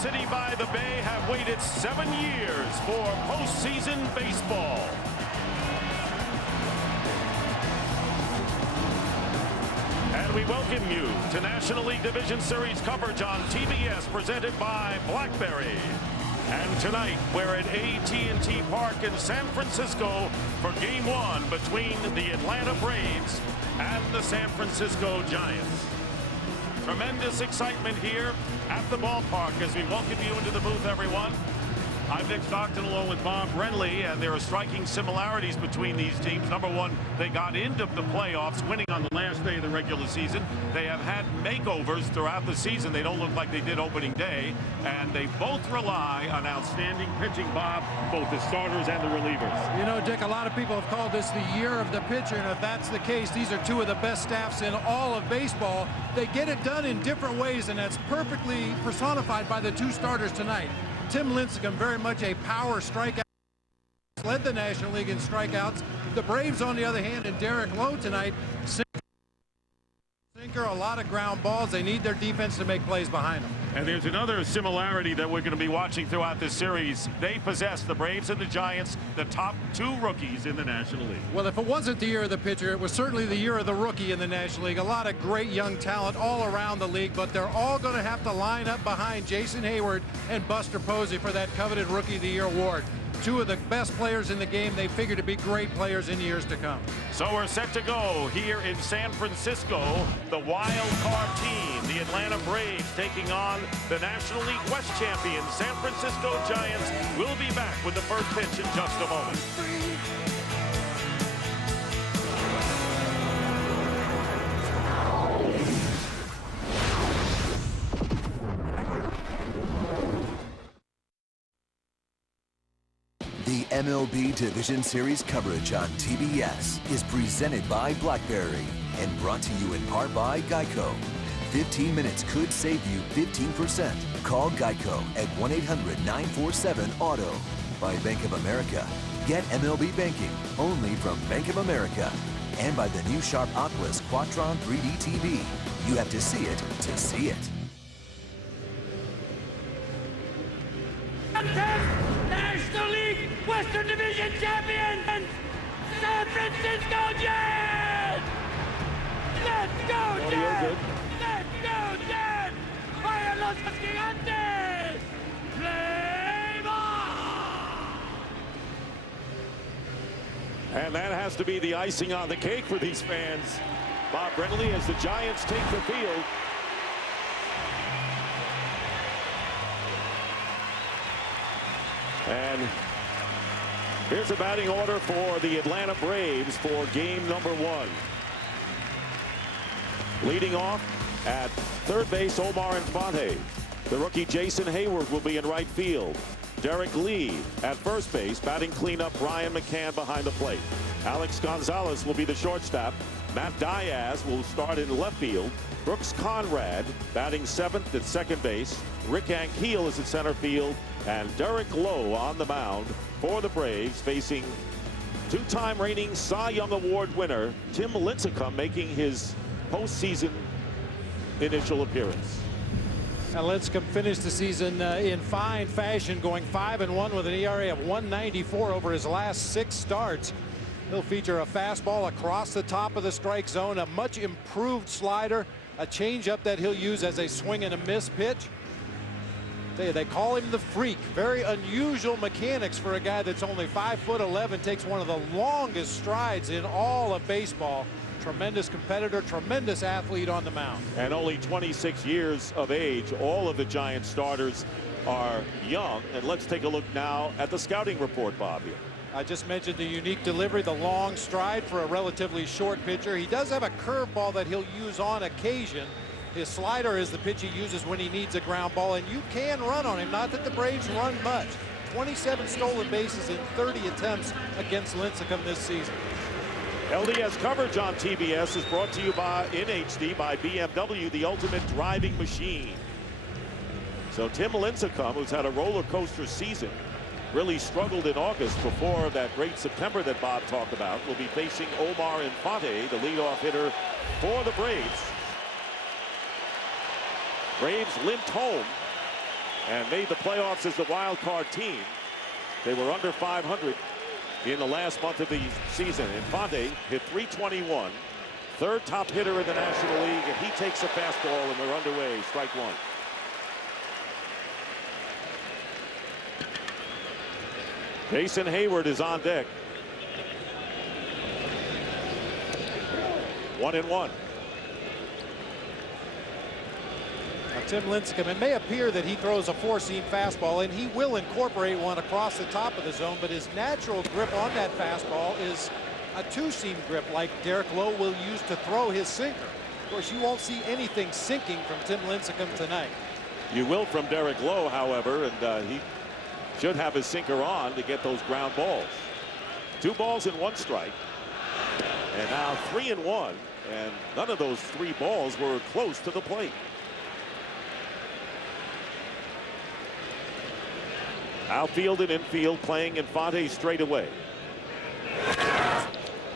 city by the bay have waited 7 years for postseason baseball. And we welcome you to National League Division Series coverage on TBS presented by BlackBerry. And tonight we're at AT&T Park in San Francisco for Game 1 between the Atlanta Braves and the San Francisco Giants. Tremendous excitement here at the ballpark as we welcome you into the booth, everyone. I'm Nick Stockton along with Bob Brenly, and there are striking similarities between these teams. Number one, they got into the playoffs winning on the last day of the regular season. They have had makeovers throughout the season. They don't look like they did opening day, and they both rely on outstanding pitching, Bob, both the starters and the relievers. You know, Dick, a lot of people have called this the year of the pitcher, and if that's the case, these are two of the best staffs in all of baseball. They get it done in different ways, and that's perfectly personified by the two starters tonight. Tim Lincecum, very much a power strikeout, led the National League in strikeouts. The Braves, on the other hand, and Derek Lowe tonight, sinker, a lot of ground balls. They need their defense to make plays behind them. And there's another similarity that we're going to be watching throughout this series. They possess, the Braves and the Giants, the top two rookies in the National League. Well, if it wasn't the year of the pitcher, it was certainly the year of the rookie in the National League. A lot of great young talent all around the league, but they're all going to have to line up behind Jason Hayward and Buster Posey for that coveted Rookie of the Year award. Two of the best players in the game. They figure to be great players in years to come. So we're set to go here in San Francisco. The wild card team, the Atlanta Braves, taking on the National League West champion San Francisco Giants. We'll be back with the first pitch in just a moment. The MLB Division Series coverage on TBS is presented by BlackBerry and brought to you in part by Geico. 15 minutes could save you 15%. Call Geico at 1-800-947-AUTO. By Bank of America. Get MLB banking only from Bank of America. And by the new Sharp Oculus Quadron 3D TV. You have to see it to see it. National League Western Division champion, San Francisco Giants! Let's go, Giants! Let's go, Giants! Vaya los Gigantes! Play ball! And that has to be the icing on the cake for these fans. Bob Brenly, as the Giants take the field. And here's a batting order for the Atlanta Braves for game number 1. Leading off at third base, Omar Infante. The rookie Jason Hayward will be in right field. Derek Lee at first base, batting cleanup, Brian McCann behind the plate. Alex Gonzalez will be the shortstop. Matt Diaz will start in left field. Brooks Conrad batting 7th at second base. Rick Ankiel is at center field. And Derek Lowe on the mound for the Braves, facing two-time reigning Cy Young Award winner Tim Lincecum, making his postseason initial appearance. And Lincecum finished the season in fine fashion, going 5-1 with an ERA of 1.94 over his last 6 starts. He'll feature a fastball across the top of the strike zone, a much improved slider, a changeup that he'll use as a swing and a miss pitch. They call him the Freak. Very unusual mechanics for a guy that's only 5'11", takes one of the longest strides in all of baseball. Tremendous competitor, tremendous athlete on the mound. And only 26 years of age. All of the Giants starters are young. And let's take a look now at the scouting report, Bob. Here. I just mentioned the unique delivery, the long stride for a relatively short pitcher. He does have a curveball that he'll use on occasion. His slider is the pitch he uses when he needs a ground ball, and you can run on him. Not that the Braves run much. 27 stolen bases in 30 attempts against Lincecum this season. LDS coverage on TBS is brought to you by in HD by BMW, the ultimate driving machine. So Tim Lincecum, who's had a roller coaster season, really struggled in August before that great September that Bob talked about, will be facing Omar Infante, the leadoff hitter for the Braves. Braves limped home and made the playoffs as the wild card team. They were under 500 in the last month of the season. Infante hit .321, third top hitter in the National League, and he takes a fastball, and we're underway. Strike one. Jason Hayward is on deck. 1-1. Now, Tim Lincecum, it may appear that he throws a four-seam fastball, and he will incorporate one across the top of the zone, but his natural grip on that fastball is a two-seam grip like Derek Lowe will use to throw his sinker. Of course, you won't see anything sinking from Tim Lincecum tonight. You will from Derek Lowe, however, and he should have his sinker on to get those ground balls. 2 balls and 1 strike. And now 3-1, and none of those 3 balls were close to the plate. Outfield and infield playing Infante straight away.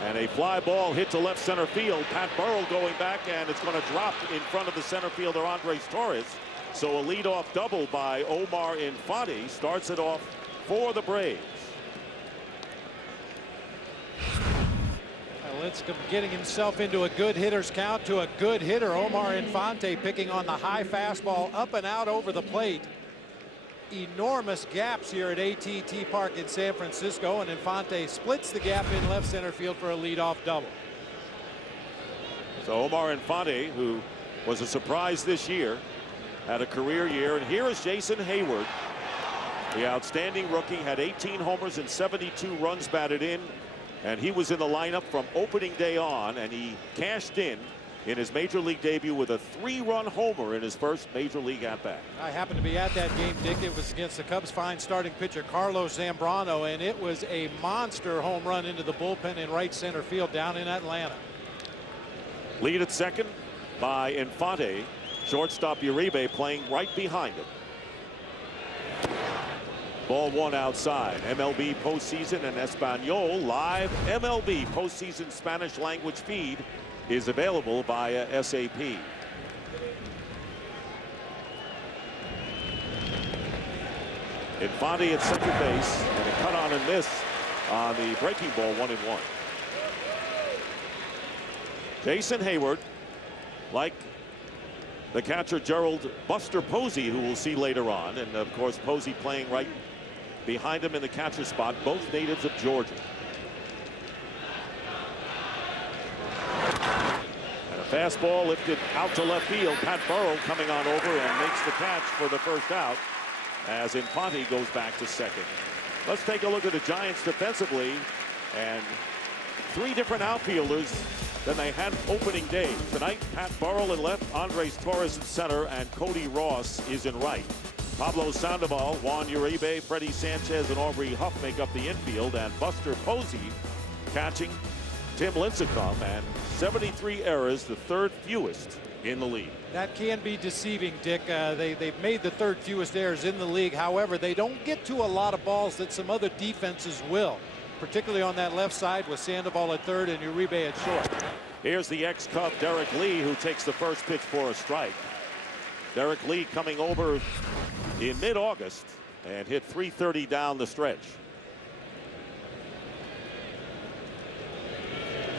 And a fly ball hit to left center field. Pat Burrell going back, and it's going to drop in front of the center fielder Andres Torres. So a leadoff double by Omar Infante starts it off for the Braves. Lincecum getting himself into a good hitter's count to a good hitter. Omar Infante picking on the high fastball up and out over the plate. Enormous gaps here at AT&T Park in San Francisco, and Infante splits the gap in left center field for a leadoff double. So Omar Infante, who was a surprise this year, had a career year, and here is Jason Hayward, the outstanding rookie, had 18 homers and 72 runs batted in, and he was in the lineup from opening day on, and he cashed in his major league debut with a 3-run homer in his first major league at-bat. I happened to be at that game, Dick. It was against the Cubs' fine starting pitcher Carlos Zambrano, and it was a monster home run into the bullpen in right center field down in Atlanta. Lead at second by Infante. Shortstop Uribe playing right behind him. Ball 1 outside. MLB postseason and Espanol live MLB postseason Spanish language feed is available via SAP. Infante at second base, and a cut on and miss on the breaking ball. 1-1. Jason Hayward, like the catcher Gerald Buster Posey, who we'll see later on, and of course Posey playing right behind him in the catcher spot, both natives of Georgia. And a fastball lifted out to left field. Pat Burrell coming on over and makes the catch for the first out as Infante goes back to second. Let's take a look at the Giants defensively, and 3 different outfielders than they had opening day. Tonight, Pat Burrell in left, Andres Torres in center, and Cody Ross is in right. Pablo Sandoval, Juan Uribe, Freddie Sanchez, and Aubrey Huff make up the infield, and Buster Posey catching Tim Lincecum, and 73 errors, the 3rd fewest in the league. That can be deceiving, Dick. They've made the 3rd fewest errors in the league. However, they don't get to a lot of balls that some other defenses will, particularly on that left side with Sandoval at third and Uribe at short. Here's the ex-Cub Derek Lee, who takes the first pitch for a strike. Derek Lee coming over in mid-August and hit .330 down the stretch.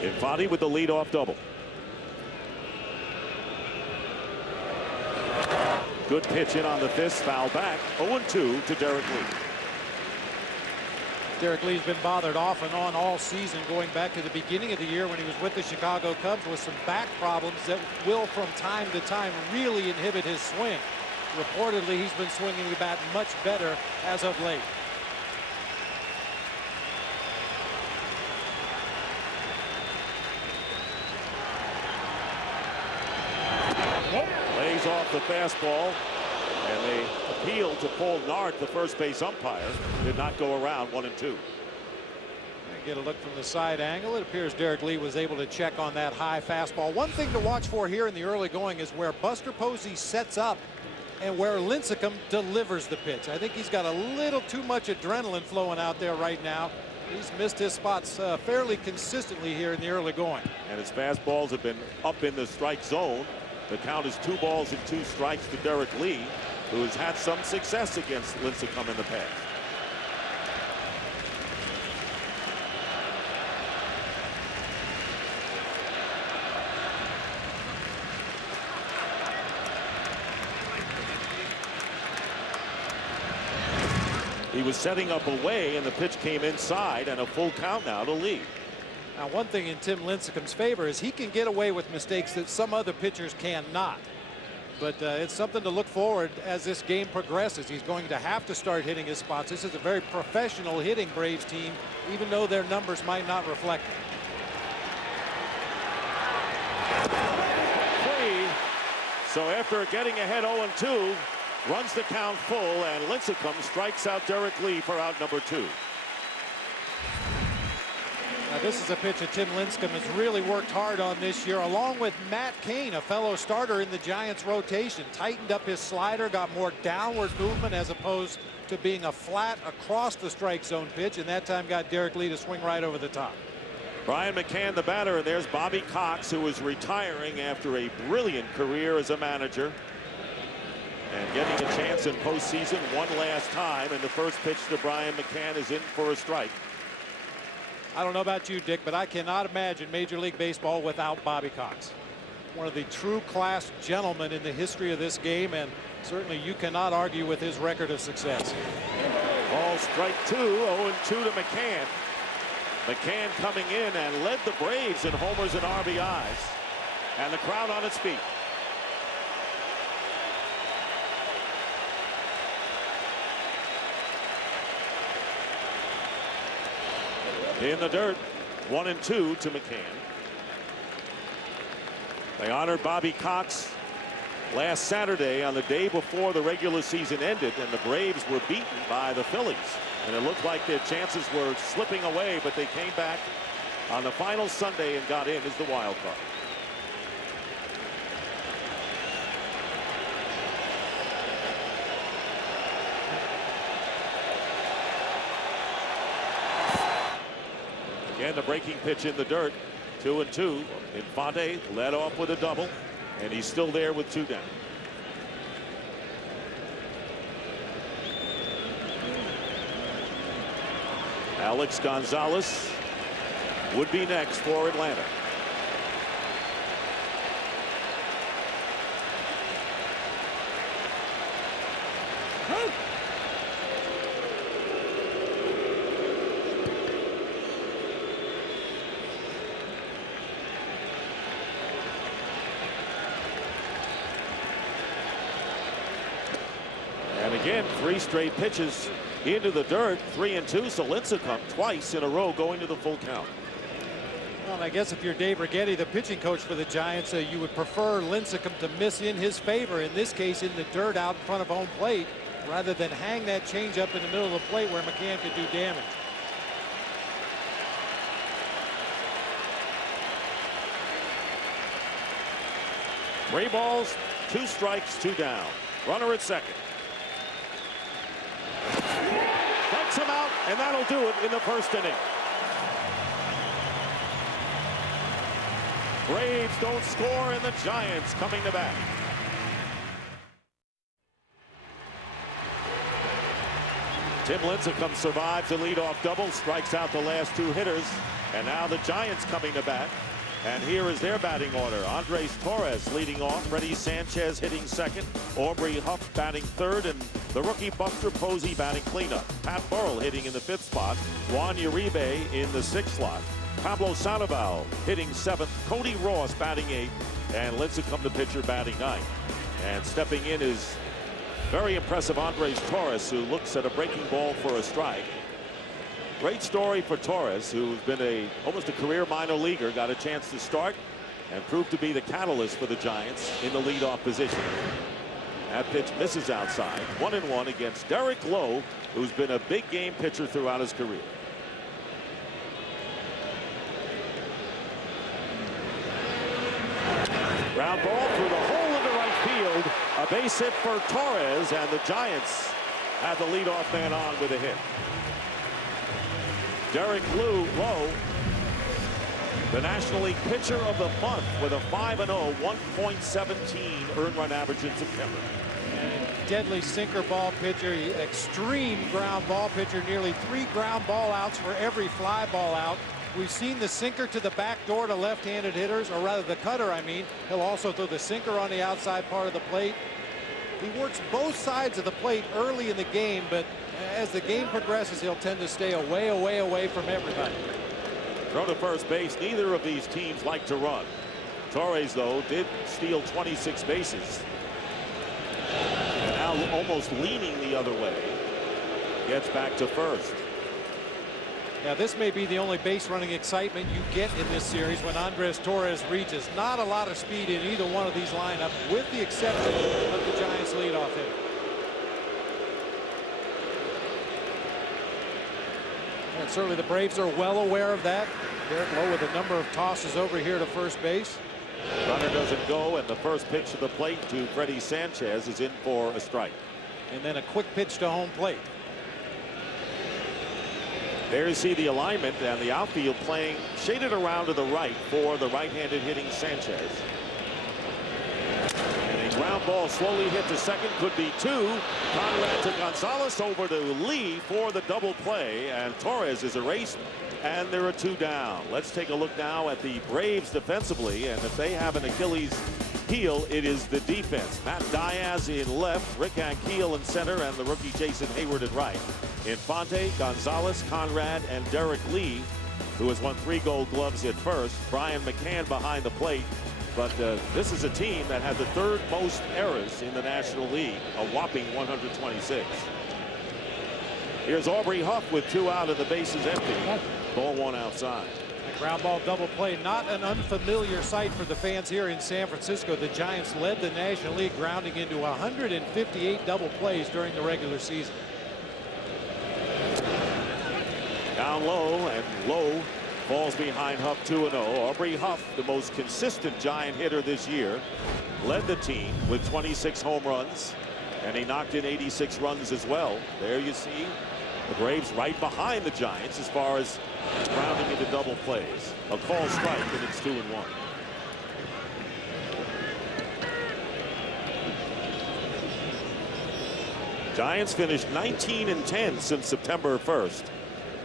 Infante with the leadoff double. Good pitch in on the fist, foul back. 0-2 to Derek Lee. Derek Lee's been bothered off and on all season, going back to the beginning of the year when he was with the Chicago Cubs with some back problems that will from time to time really inhibit his swing. Reportedly, he's been swinging the bat much better as of late. Lays off the fastball, and they appealed to Paul Nart, the first base umpire. Did not go around. 1-2. Get a look from the side angle. It appears Derek Lee was able to check on that high fastball. One thing to watch for here in the early going is where Buster Posey sets up and where Lincecum delivers the pitch. I think he's got a little too much adrenaline flowing out there right now. He's missed his spots fairly consistently here in the early going. And his fastballs have been up in the strike zone. The count is 2 balls and 2 strikes to Derek Lee. who's had some success against Lincecum in the past. He was setting up away, and the pitch came inside, and a full count now to Lee. Now, one thing in Tim Lincecum's favor is he can get away with mistakes that some other pitchers cannot. But it's something to look forward as this game progresses. He's going to have to start hitting his spots. This is a very professional hitting Braves team, even though their numbers might not reflect it. Free. So after getting ahead 0-2, runs the count full, and Lincecum strikes out Derek Lee for out number 2. Now, this is a pitch that Tim Lincecum has really worked hard on this year, along with Matt Cain, a fellow starter in the Giants rotation. Tightened up his slider, got more downward movement as opposed to being a flat across the strike zone pitch, and that time got Derek Lee to swing right over the top. Brian McCann, the batter, and there's Bobby Cox, who is retiring after a brilliant career as a manager and getting a chance in postseason one last time. And the first pitch to Brian McCann is in for a strike. I don't know about you, Dick, but I cannot imagine Major League Baseball without Bobby Cox. One of the true class gentlemen in the history of this game, and certainly you cannot argue with his record of success. Ball strike 2, 0-2 to McCann. McCann coming in and led the Braves in homers and RBIs, and the crowd on its feet. In the dirt, 1-2 to McCann. They honored Bobby Cox last Saturday on the day before the regular season ended, and the Braves were beaten by the Phillies. And it looked like their chances were slipping away, but they came back on the final Sunday and got in as the wild card. Again, the breaking pitch in the dirt, 2-2. Infante led off with a double, and he's still there with 2 down. Alex Gonzalez would be next for Atlanta. And again, 3 straight pitches into the dirt, 3-2. So Lincecum twice in a row going to the full count. Well, I guess if you're Dave Righetti, the pitching coach for the Giants, you would prefer Lincecum to miss in his favor, in this case in the dirt out in front of home plate, rather than hang that changeup in the middle of the plate where McCann could do damage. Three balls, 2 strikes, 2 down. Runner at second. Strikes him out, and that'll do it in the first inning. Braves don't score, and the Giants coming to bat. Tim Lincecum survives a leadoff double, strikes out the last 2 hitters, and now the Giants coming to bat. And here is their batting order. Andres Torres leading off. Freddie Sanchez hitting second. Aubrey Huff batting third. And the rookie Buster Posey batting cleanup. Pat Burrell hitting in the 5th spot. Juan Uribe in the 6th slot. Pablo Sandoval hitting 7th. Cody Ross batting 8th. And Lincecum, the pitcher, batting 9th. And stepping in is very impressive Andres Torres, who looks at a breaking ball for a strike. Great story for Torres, who's been almost a career minor leaguer, got a chance to start and proved to be the catalyst for the Giants in the leadoff position. That pitch misses outside. 1-1 against Derek Lowe, who's been a big game pitcher throughout his career. Ground ball through the hole into right field. A base hit for Torres, and the Giants have the leadoff man on with a hit. Derek Lowe, the National League Pitcher of the Month with a 5-0, 1.17 earned run average in September. deadly sinker ball pitcher, extreme ground ball pitcher, nearly 3 ground ball outs for every fly ball out. We've seen the sinker to the back door to left-handed hitters, or rather the cutter, I mean. He'll also throw the sinker on the outside part of the plate. He works both sides of the plate early in the game, but as the game progresses, he'll tend to stay away from everybody. Throw to first base. Neither of these teams like to run. Torres, though, did steal 26 bases. And now almost leaning the other way. Gets back to first. Now, this may be the only base running excitement you get in this series when Andres Torres reaches. Not a lot of speed in either one of these lineups, with the exception of the Giants' leadoff hitter. And certainly the Braves are well aware of that. Derek Lowe with a number of tosses over here to first base. Runner doesn't go, and the first pitch to the plate to Freddie Sanchez is in for a strike. And then a quick pitch to home plate. There you see the alignment, and the outfield playing shaded around to the right for the right-handed hitting Sanchez. And a ground ball slowly hit to second, could be 2. Conrad to Gonzalez, over to Lee for the double play, and Torres is erased, and there are 2 down. Let's take a look now at the Braves defensively, and if they have an Achilles heel, it is the defense. Matt Diaz in left, Rick Ankiel in center, and the rookie Jason Hayward at right. Infante, Gonzalez, Conrad, and Derek Lee, who has won 3 Gold Gloves at first. Brian McCann behind the plate. But this is a team that had the 3rd most errors in the National League, a whopping 126. Here's Aubrey Huff with 2 out and the bases empty. Ball 1 outside. A ground ball double play, not an unfamiliar sight for the fans here in San Francisco. The Giants led the National League, grounding into 158 double plays during the regular season. Down low, and Lowe falls behind Huff 2-0. Aubrey Huff, the most consistent Giant hitter this year, led the team with 26 home runs, and he knocked in 86 runs as well. There you see the Braves right behind the Giants as far as grounding into double plays. A call strike, and it's 2-1. Giants finished 19-10 since September 1st.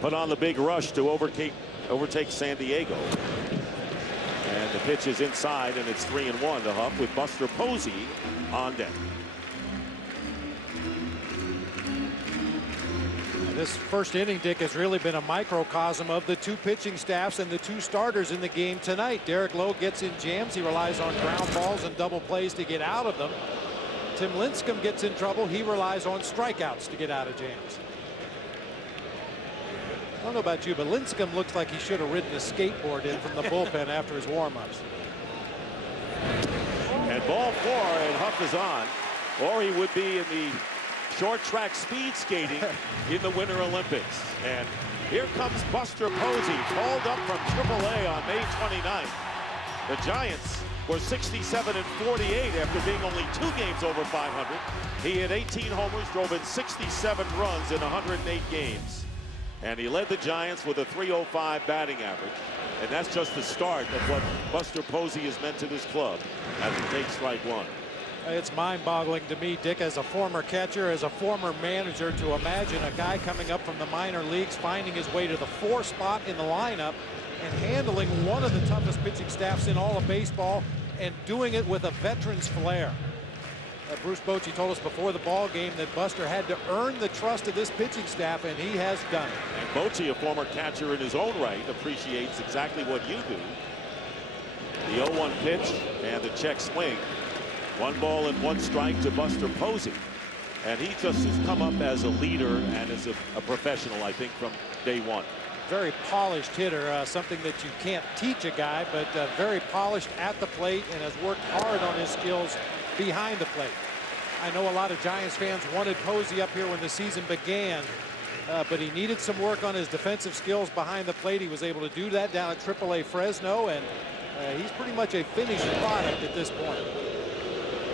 Put on the big rush to overtake San Diego. And the pitch is inside, and it's 3-1 to Huff with Buster Posey on deck. This first inning, Dick, has really been a microcosm of the 2 pitching staffs and the 2 starters in the game tonight. Derek Lowe gets in jams. He relies on ground balls and double plays to get out of them. Tim Lincecum gets in trouble. He relies on strikeouts to get out of jams. I don't know about you, but Lincecum looks like he should have ridden a skateboard in from the bullpen after his warm-ups. And ball 4, and Huff is on, or he would be in the short track speed skating in the Winter Olympics. And here comes Buster Posey, called up from AAA on May 29th. The Giants were 67-48 after being only 2 games over 500. He had 18 homers, drove in 67 runs in 108 games. And he led the Giants with a .305 batting average. And that's just the start of what Buster Posey has meant to this club as he takes strike 1. It's mind-boggling to me, Dick, as a former catcher, as a former manager, to imagine a guy coming up from the minor leagues, finding his way to the 4 spot in the lineup and handling one of the toughest pitching staffs in all of baseball, and doing it with a veteran's flair. Bruce Bochy told us before the ball game that Buster had to earn the trust of this pitching staff, and he has done it. And Bochy, a former catcher in his own right, appreciates exactly what you do. The 0-1 pitch and the check swing. 1 ball and 1 strike to Buster Posey. And he just has come up as a leader and as a professional, I think, from day 1. Very polished hitter, something that you can't teach a guy, but very polished at the plate and has worked hard on his skills behind the plate. I know a lot of Giants fans wanted Posey up here when the season began, but he needed some work on his defensive skills behind the plate. He was able to do that down at AAA Fresno, and he's pretty much a finished product at this point.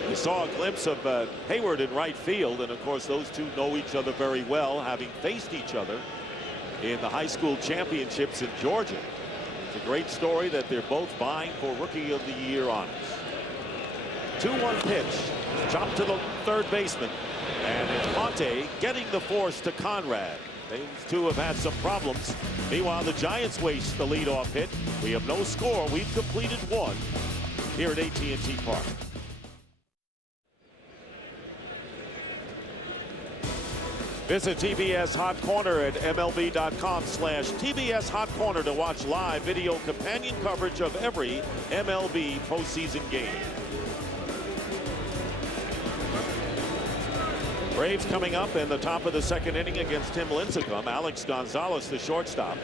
We saw a glimpse of Hayward in right field, and of course those 2 know each other very well, having faced each other in the high school championships in Georgia. It's a great story that they're both vying for Rookie of the Year honors. 2-1 pitch, chopped to the third baseman. And Infante getting the force to Conrad. These two have had some problems. Meanwhile, the Giants waste the leadoff hit. We have no score. We've completed one here at AT&T Park. Visit TBS Hot Corner at MLB.com/TBS Hot Corner to watch live video companion coverage of every MLB postseason game. Braves coming up in the top of the second inning against Tim Lincecum. Alex Gonzalez, the shortstop.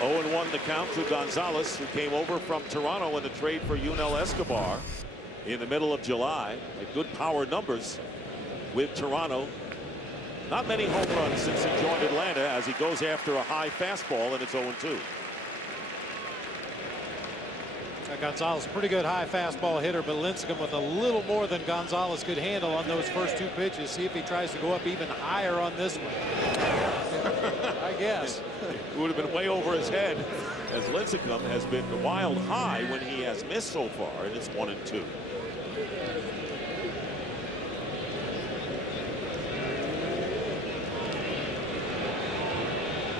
0-1 the count to Gonzalez, who came over from Toronto in the trade for Yunel Escobar in the middle of July. Had good power numbers with Toronto. Not many home runs since he joined Atlanta, as he goes after a high fastball, and it's 0-2. Gonzalez, pretty good high fastball hitter, but Lincecum with a little more than Gonzalez could handle on those first two pitches. See if he tries to go up even higher on this one. I guess. It would have been way over his head, as Lincecum has been wild high when he has missed so far, and it's 1-2.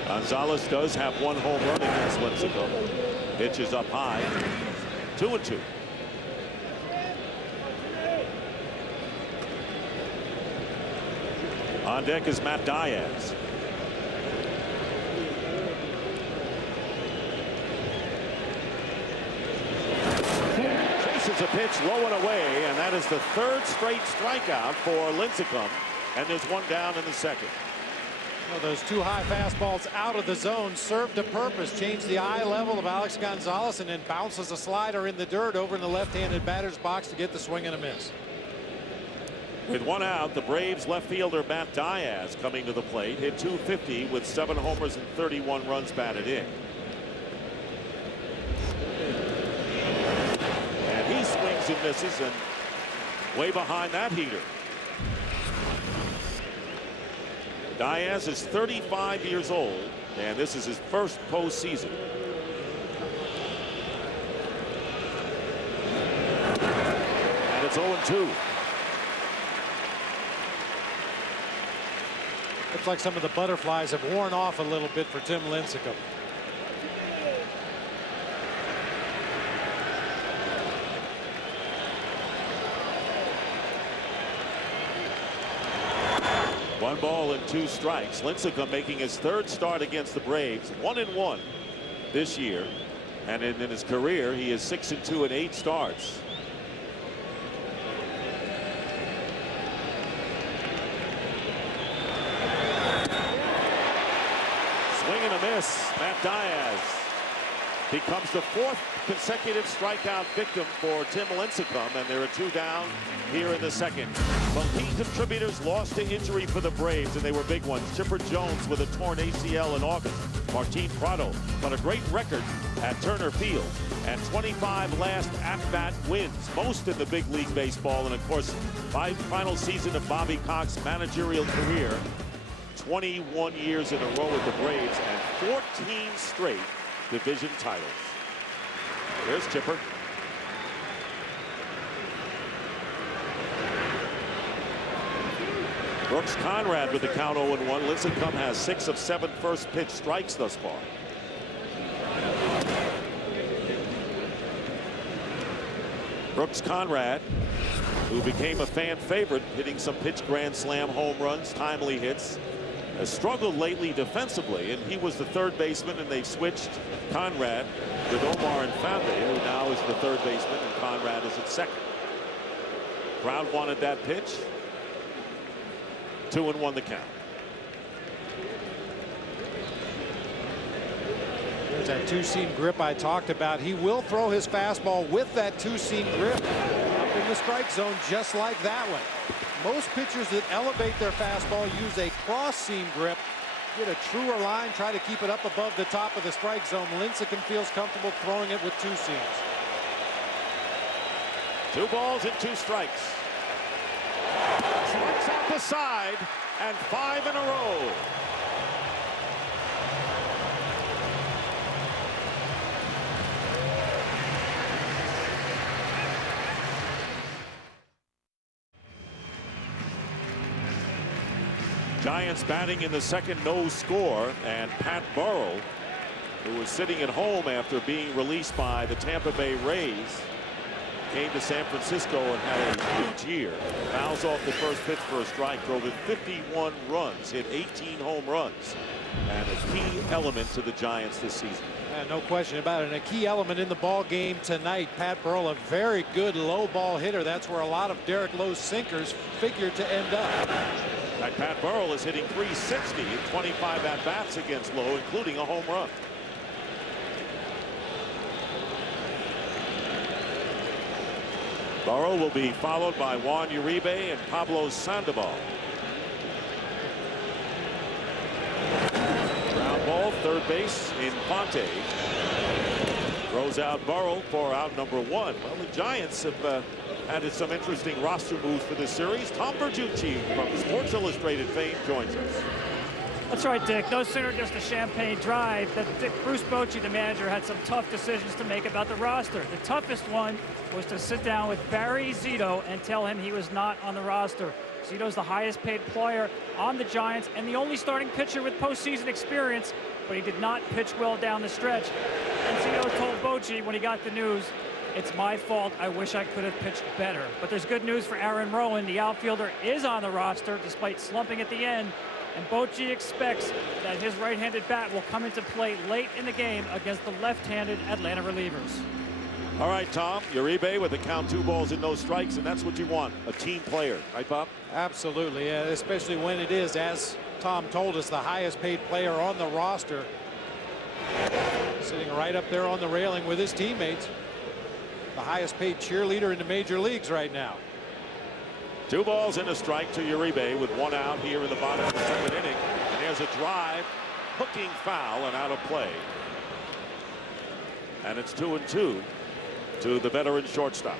Gonzalez does have one home run against Lincecum. Pitch is up high. 2-2. On deck is Matt Diaz. Chases a pitch low and away, and that is the third straight strikeout for Lincecum, and there's one down in the second. Well, those two high fastballs out of the zone served a purpose. Changed the eye level of Alex Gonzalez, and then bounces a slider in the dirt over in the left-handed batter's box to get the swing and a miss. With one out, the Braves left fielder Matt Diaz coming to the plate. Hit .250 with 7 homers and 31 runs batted in. And he swings and misses, and way behind that heater. Diaz is 35 years old, and this is his first postseason. And it's 0-2. Looks like some of the butterflies have worn off a little bit for Tim Lincecum. One ball and 2 strikes. Lincecum making his third start against the Braves. 1-1 this year, and in his career he is 6-2 in 8 starts. Swing and a miss. Matt Diaz becomes the 4th consecutive strikeout victim for Tim Lincecum, and there are 2 down here in the second. Well, key contributors lost to injury for the Braves, and they were big ones. Chipper Jones with a torn ACL in August. Martin Prado, but a great record at Turner Field, and 25 last at-bat wins, most in the big league baseball, and of course, final season of Bobby Cox's managerial career. 21 years in a row with the Braves, and 14 straight division titles. There's Chipper. Brooks Conrad with the count 0-1. Lincecum has 6 of 7 first pitch strikes thus far. Brooks Conrad, who became a fan favorite, hitting some pitch grand slam home runs, timely hits, has struggled lately defensively, and he was the third baseman, and they've switched Conrad with Omar Infante, who now is the third baseman, and Conrad is at second. Crowd wanted that pitch. 2-1 the count. There's that two-seam grip I talked about. He will throw his fastball with that two-seam grip up in the strike zone, just like that one. Most pitchers that elevate their fastball use a cross-seam grip, get a truer line, try to keep it up above the top of the strike zone. Lincecum feels comfortable throwing it with 2 seams. 2 balls and 2 strikes. Strikes out the side, and 5 in a row. Giants batting in the second, no score, and Pat Burrell, who was sitting at home after being released by the Tampa Bay Rays, came to San Francisco and had a huge year. Fouls off the first pitch for a strike, drove in 51 runs, hit 18 home runs, and a key element to the Giants this season. No question about it. And a key element in the ball game tonight. Pat Burrell, a very good low ball hitter. That's where a lot of Derek Lowe's sinkers figured to end up. And Pat Burrell is hitting .360 in 25 at-bats against Lowe, including a home run. Burrell will be followed by Juan Uribe and Pablo Sandoval. Ground ball, third base, Infante. Throws out Burrell for out number 1. Well, the Giants have added some interesting roster moves for this series. Tom Bertucci from Sports Illustrated fame joins us. That's right, Dick. No sooner just a champagne drive that Bruce Bochy, the manager, had some tough decisions to make about the roster. The toughest one was to sit down with Barry Zito and tell him he was not on the roster. Zito's the highest paid player on the Giants and the only starting pitcher with postseason experience, but he did not pitch well down the stretch. And Zito told Bochy when he got the news, "It's my fault. I wish I could have pitched better." But there's good news for Aaron Rowan. The outfielder is on the roster despite slumping at the end. And Bochy expects that his right-handed bat will come into play late in the game against the left-handed Atlanta relievers. All right, Tom, Uribe with the count 2 balls and no strikes, and that's what you want, a team player. Right, Bob? Absolutely, especially when it is, as Tom told us, the highest paid player on the roster. Sitting right up there on the railing with his teammates. The highest paid cheerleader in the major leagues right now. 2 balls and a strike to Uribe with 1 out here in the bottom of the 2nd inning. And there's a drive, hooking foul and out of play. And it's 2-2 to the veteran shortstop.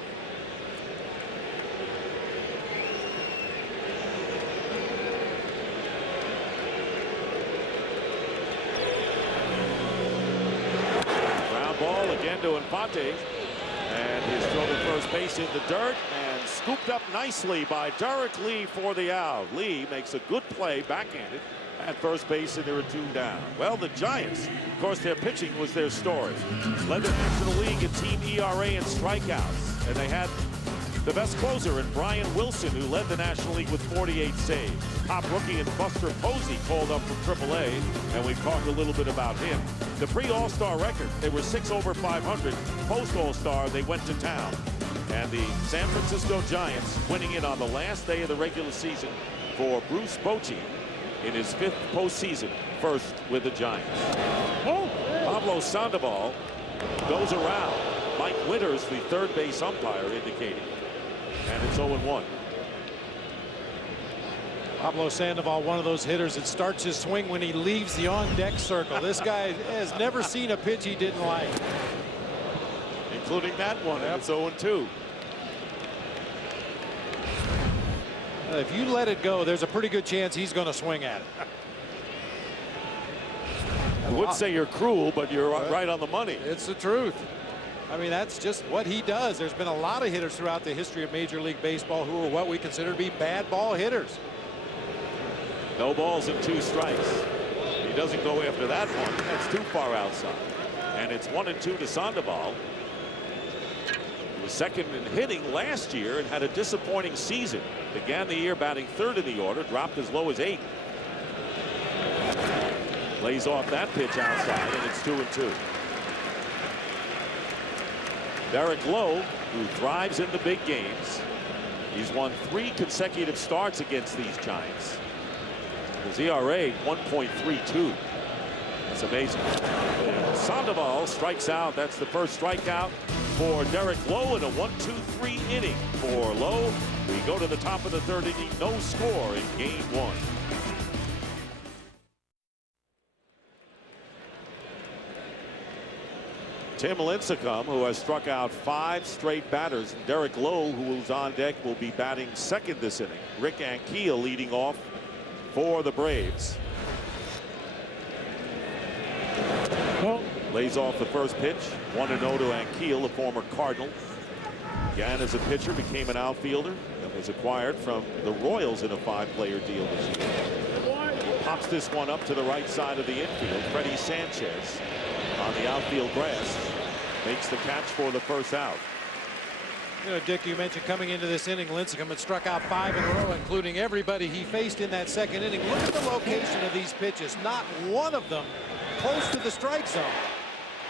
Ground ball again to Infante. And he's thrown to first base in the dirt and scooped up nicely by Derek Lee for the out. Lee makes a good play backhanded at first base, and there are 2 down. Well, the Giants, of course, their pitching was their story. Led the National League in team ERA and strikeouts. And they had the best closer in Brian Wilson, who led the National League with 48 saves. Top rookie in Buster Posey called up from AAA, and we've talked a little bit about him. The pre-All-Star record, they were 6 over 500. Post-All-Star, they went to town. And the San Francisco Giants winning it on the last day of the regular season for Bruce Bochy in his 5th postseason, first with the Giants. Pablo Sandoval goes around. Mike Winters, the third base umpire, indicating. And it's 0-1. Pablo Sandoval, one of those hitters that starts his swing when he leaves the on-deck circle. This guy has never seen a pitch he didn't like. Including that one, and it's 0-2. If you let it go, there's a pretty good chance he's going to swing at it. I would say you're cruel, but you're right on the money. It's the truth. I mean, that's just what he does. There's been a lot of hitters throughout the history of Major League Baseball who are what we consider to be bad ball hitters. No balls and 2 strikes. He doesn't go after that one. That's too far outside. And it's 1-2 to Sandoval. He was second in hitting last year and had a disappointing season. Began the year batting 3rd in the order, dropped as low as 8th. Lays off that pitch outside, and it's 2-2. Derek Lowe, who thrives in the big games. He's won 3 consecutive starts against these Giants. His ERA 1.32. That's amazing. And Sandoval strikes out. That's the first strikeout for Derek Lowe in a 1-2-3 inning for Lowe. We go to the top of the 3rd inning. No score in game 1. Tim Lincecum, who has struck out 5 straight batters. And Derek Lowe, who's on deck, will be batting second this inning. Rick Ankiel leading off for the Braves. Lays off the first pitch. 1-0 to Ankiel, a former Cardinal. Began as a pitcher, became an outfielder, and was acquired from the Royals in a 5-player deal this year. pops this one up to the right side of the infield. Freddie Sanchez on the outfield grass makes the catch for the first out. You know, Dick, you mentioned coming into this inning, Lincecum had struck out 5 in a row, including everybody he faced in that second inning. Look at the location of these pitches. Not one of them close to the strike zone.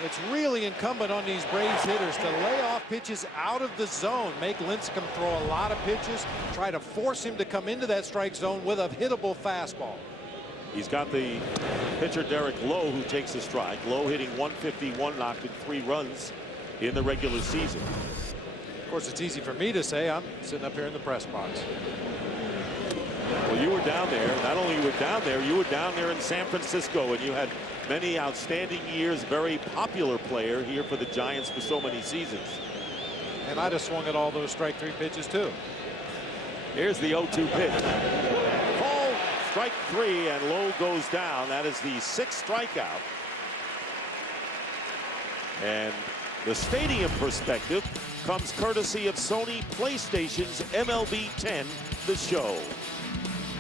It's really incumbent on these Braves hitters to lay off pitches out of the zone, make Lincecum throw a lot of pitches, try to force him to come into that strike zone with a hittable fastball. He's got the pitcher Derek Lowe, who takes a strike. Lowe hitting 151, knocked in 3 runs in the regular season. Of course, it's easy for me to say. I'm sitting up here in the press box. Well, you were down there. Not only you were down there in San Francisco, and you had many outstanding years, very popular player here for the Giants for so many seasons. And I'd have swung at all those strike 3 pitches too. Here's the 0-2 pitch. Call strike 3, and Lowe goes down. That is the 6th strikeout. And the stadium perspective comes courtesy of Sony PlayStation's MLB 10, The Show.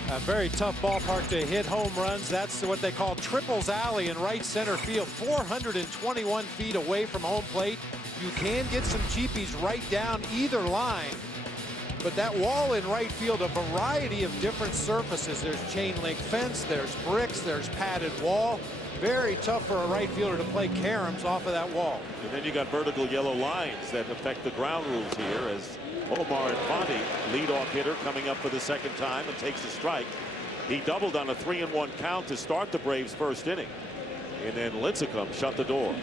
A very tough ballpark to hit home runs. That's what they call Triples Alley in right center field, 421 feet away from home plate. You can get some cheapies right down either line, but that wall in right field, a variety of different surfaces. There's chain link fence, there's bricks, there's padded wall. Very tough for a right fielder to play caroms off of that wall. And then you got vertical yellow lines that affect the ground rules here, as Omar Infante, leadoff hitter, coming up for the second time and takes a strike. He doubled on a 3-1 count to start the Braves' first inning. And then Lincecum shut the door.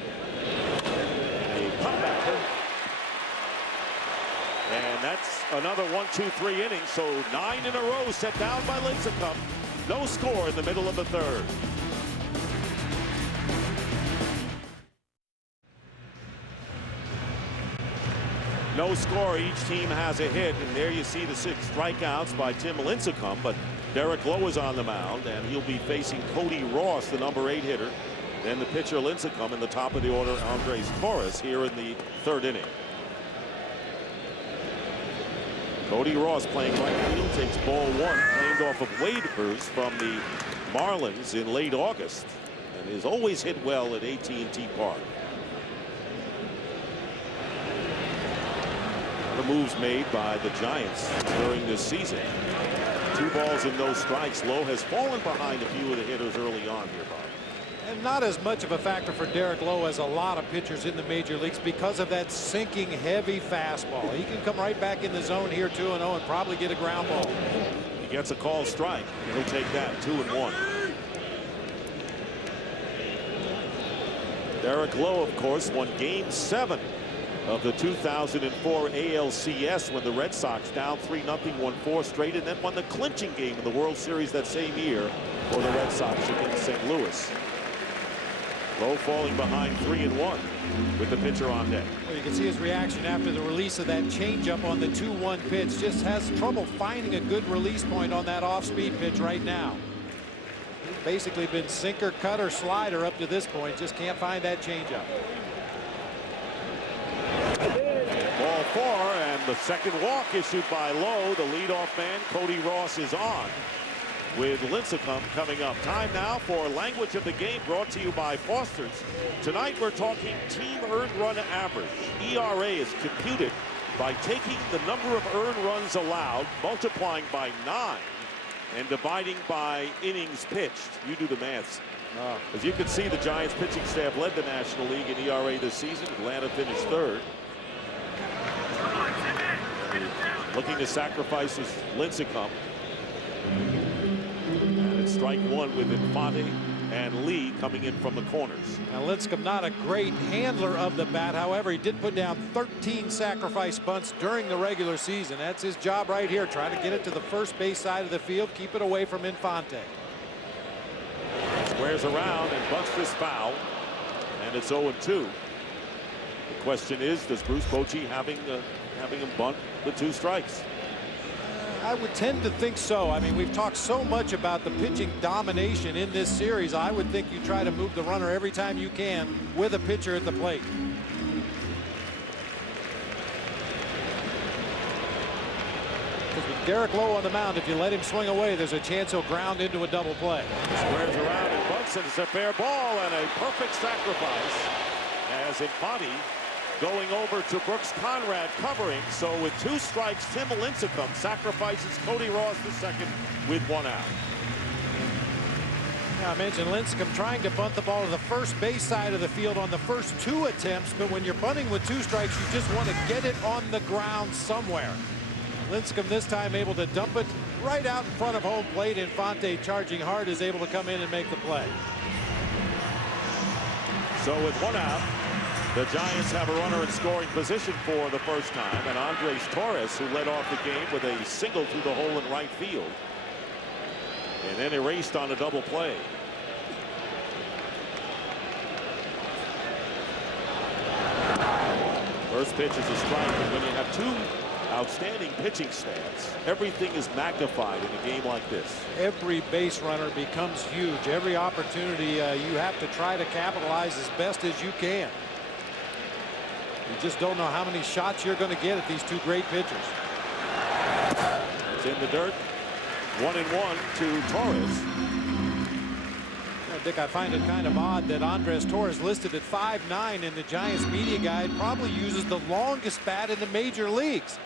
A comebacker. And that's another 1-2-3 inning. So 9 in a row set down by Lincecum. No score in the middle of the 3rd. No score. Each team has a hit, and there you see the 6 strikeouts by Tim Lincecum. But Derek Lowe is on the mound, and he'll be facing Cody Ross, the number 8 hitter. Then the pitcher Lincecum, in the top of the order, Andres Torres, here in the 3rd inning. Cody Ross playing right field, takes ball 1, claimed off of waivers from the Marlins in late August, and has always hit well at AT&T Park. The moves made by the Giants during this season. 2 balls and no strikes. Lowe has fallen behind a few of the hitters early on here, Bob. And not as much of a factor for Derek Lowe as a lot of pitchers in the major leagues because of that sinking heavy fastball. He can come right back in the zone here 2-0 and probably get a ground ball. He gets a called strike. He'll take that. 2-1. Derek Lowe, of course, won Game 7 of the 2004 ALCS when the Red Sox down 3-0 won 4 straight, and then won the clinching game in the World Series that same year for the Red Sox against St. Louis. Lowe falling behind 3-1 with the pitcher on deck. Well, you can see his reaction after the release of that changeup on the 2-1 pitch. Just has trouble finding a good release point on that off-speed pitch right now. He's basically been sinker, cutter, slider up to this point. Just can't find that changeup. Ball 4, and the second walk issued by Lowe. The leadoff man, Cody Ross, is on, with Lincecum coming up. Time now for Language of the Game, brought to you by Foster's. Tonight we're talking team earned run average. ERA is computed by taking the number of earned runs allowed, multiplying by 9, and dividing by innings pitched. You do the math. As you can see, the Giants pitching staff led the National League in ERA this season. Atlanta finished 3rd. Looking to sacrifice is Lincecum. And it's strike 1 with Infante and Lee coming in from the corners. Now Lincecum, not a great handler of the bat. However, he did put down 13 sacrifice bunts during the regular season. That's his job right here, trying to get it to the first base side of the field, keep it away from Infante. Squares around and bunts this foul, and it's 0-2. The question is, does Bruce Bochy having him bunt the 2 strikes? I would tend to think so. I mean, we've talked so much about the pitching domination in this series. I would think you try to move the runner every time you can with a pitcher at the plate. Because with Derek Lowe on the mound, if you let him swing away, there's a chance he'll ground into a double play. Squares around and bunts, and it's a fair ball and a perfect sacrifice as Infante going over to Brooks Conrad covering. So with 2 strikes, Tim Lincecum sacrifices Cody Ross to second with 1 out. Now, I mentioned Lincecum trying to bunt the ball to the first base side of the field on the first 2 attempts, but when you're bunting with 2 strikes, you just want to get it on the ground somewhere. Lincecum this time able to dump it right out in front of home plate. Infante, charging hard, is able to come in and make the play. So with 1 out, the Giants have a runner in scoring position for the first time, and Andres Torres, who led off the game with a single through the hole in right field, and then erased on a double play. First pitch is a strike, and when you have 2 outstanding pitching stats, everything is magnified in a game like this. Every base runner becomes huge. Every opportunity you have to try to capitalize as best as you can. You just don't know how many shots you're going to get at these 2 great pitchers. It's in the dirt. 1-1 to Torres. Dick, I find it kind of odd that Andres Torres, listed at 5'9" in the Giants media guide, probably uses the longest bat in the major leagues.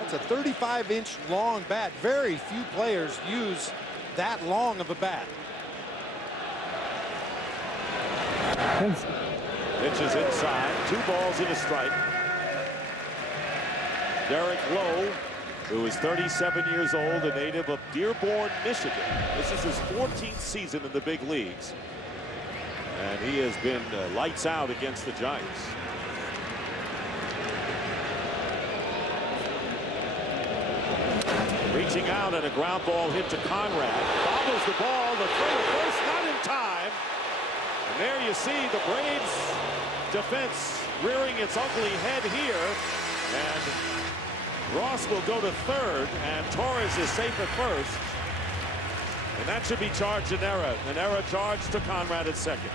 That's a 35-inch long bat. Very few players use that long of a bat. Pitch is inside. 2 balls and a strike. Derek Lowe, who is 37 years old, a native of Dearborn, Michigan. This is his 14th season in the big leagues, and he has been lights out against the Giants. Reaching out, and a ground ball hit to Conrad. Bobbles the ball, the throw to first, not in time. And there you see the Braves defense rearing its ugly head here, and Ross will go to third, and Torres is safe at first. And that should be charged an error. An error charged to Conrad at second.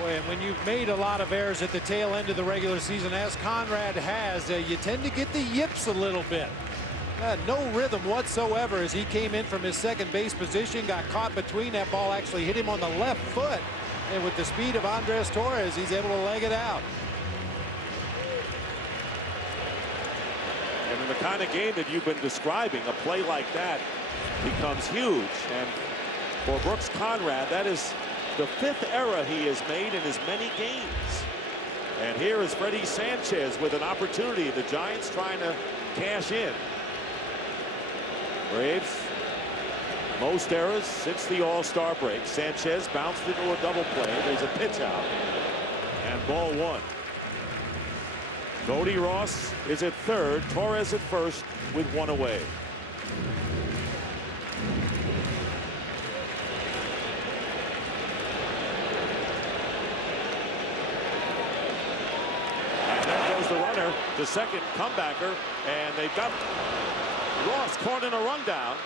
Boy, and when you've made a lot of errors at the tail end of the regular season, as Conrad has, you tend to get the yips a little bit. No rhythm whatsoever as he came in from his second base position, got caught between. That ball actually hit him on the left foot. And with the speed of Andres Torres, he's able to leg it out. And in the kind of game that you've been describing, a play like that becomes huge. And for Brooks Conrad, that is the 5th error he has made in as many games. And here is Freddie Sanchez with an opportunity. The Giants trying to cash in. Braves, most errors since the All-Star break. Sanchez bounced into a double play. There's a pitch out. And ball 1. Cody Ross is at third. Torres at first with 1 away. And there goes the runner, the second comebacker, and they've got Ross caught in a rundown.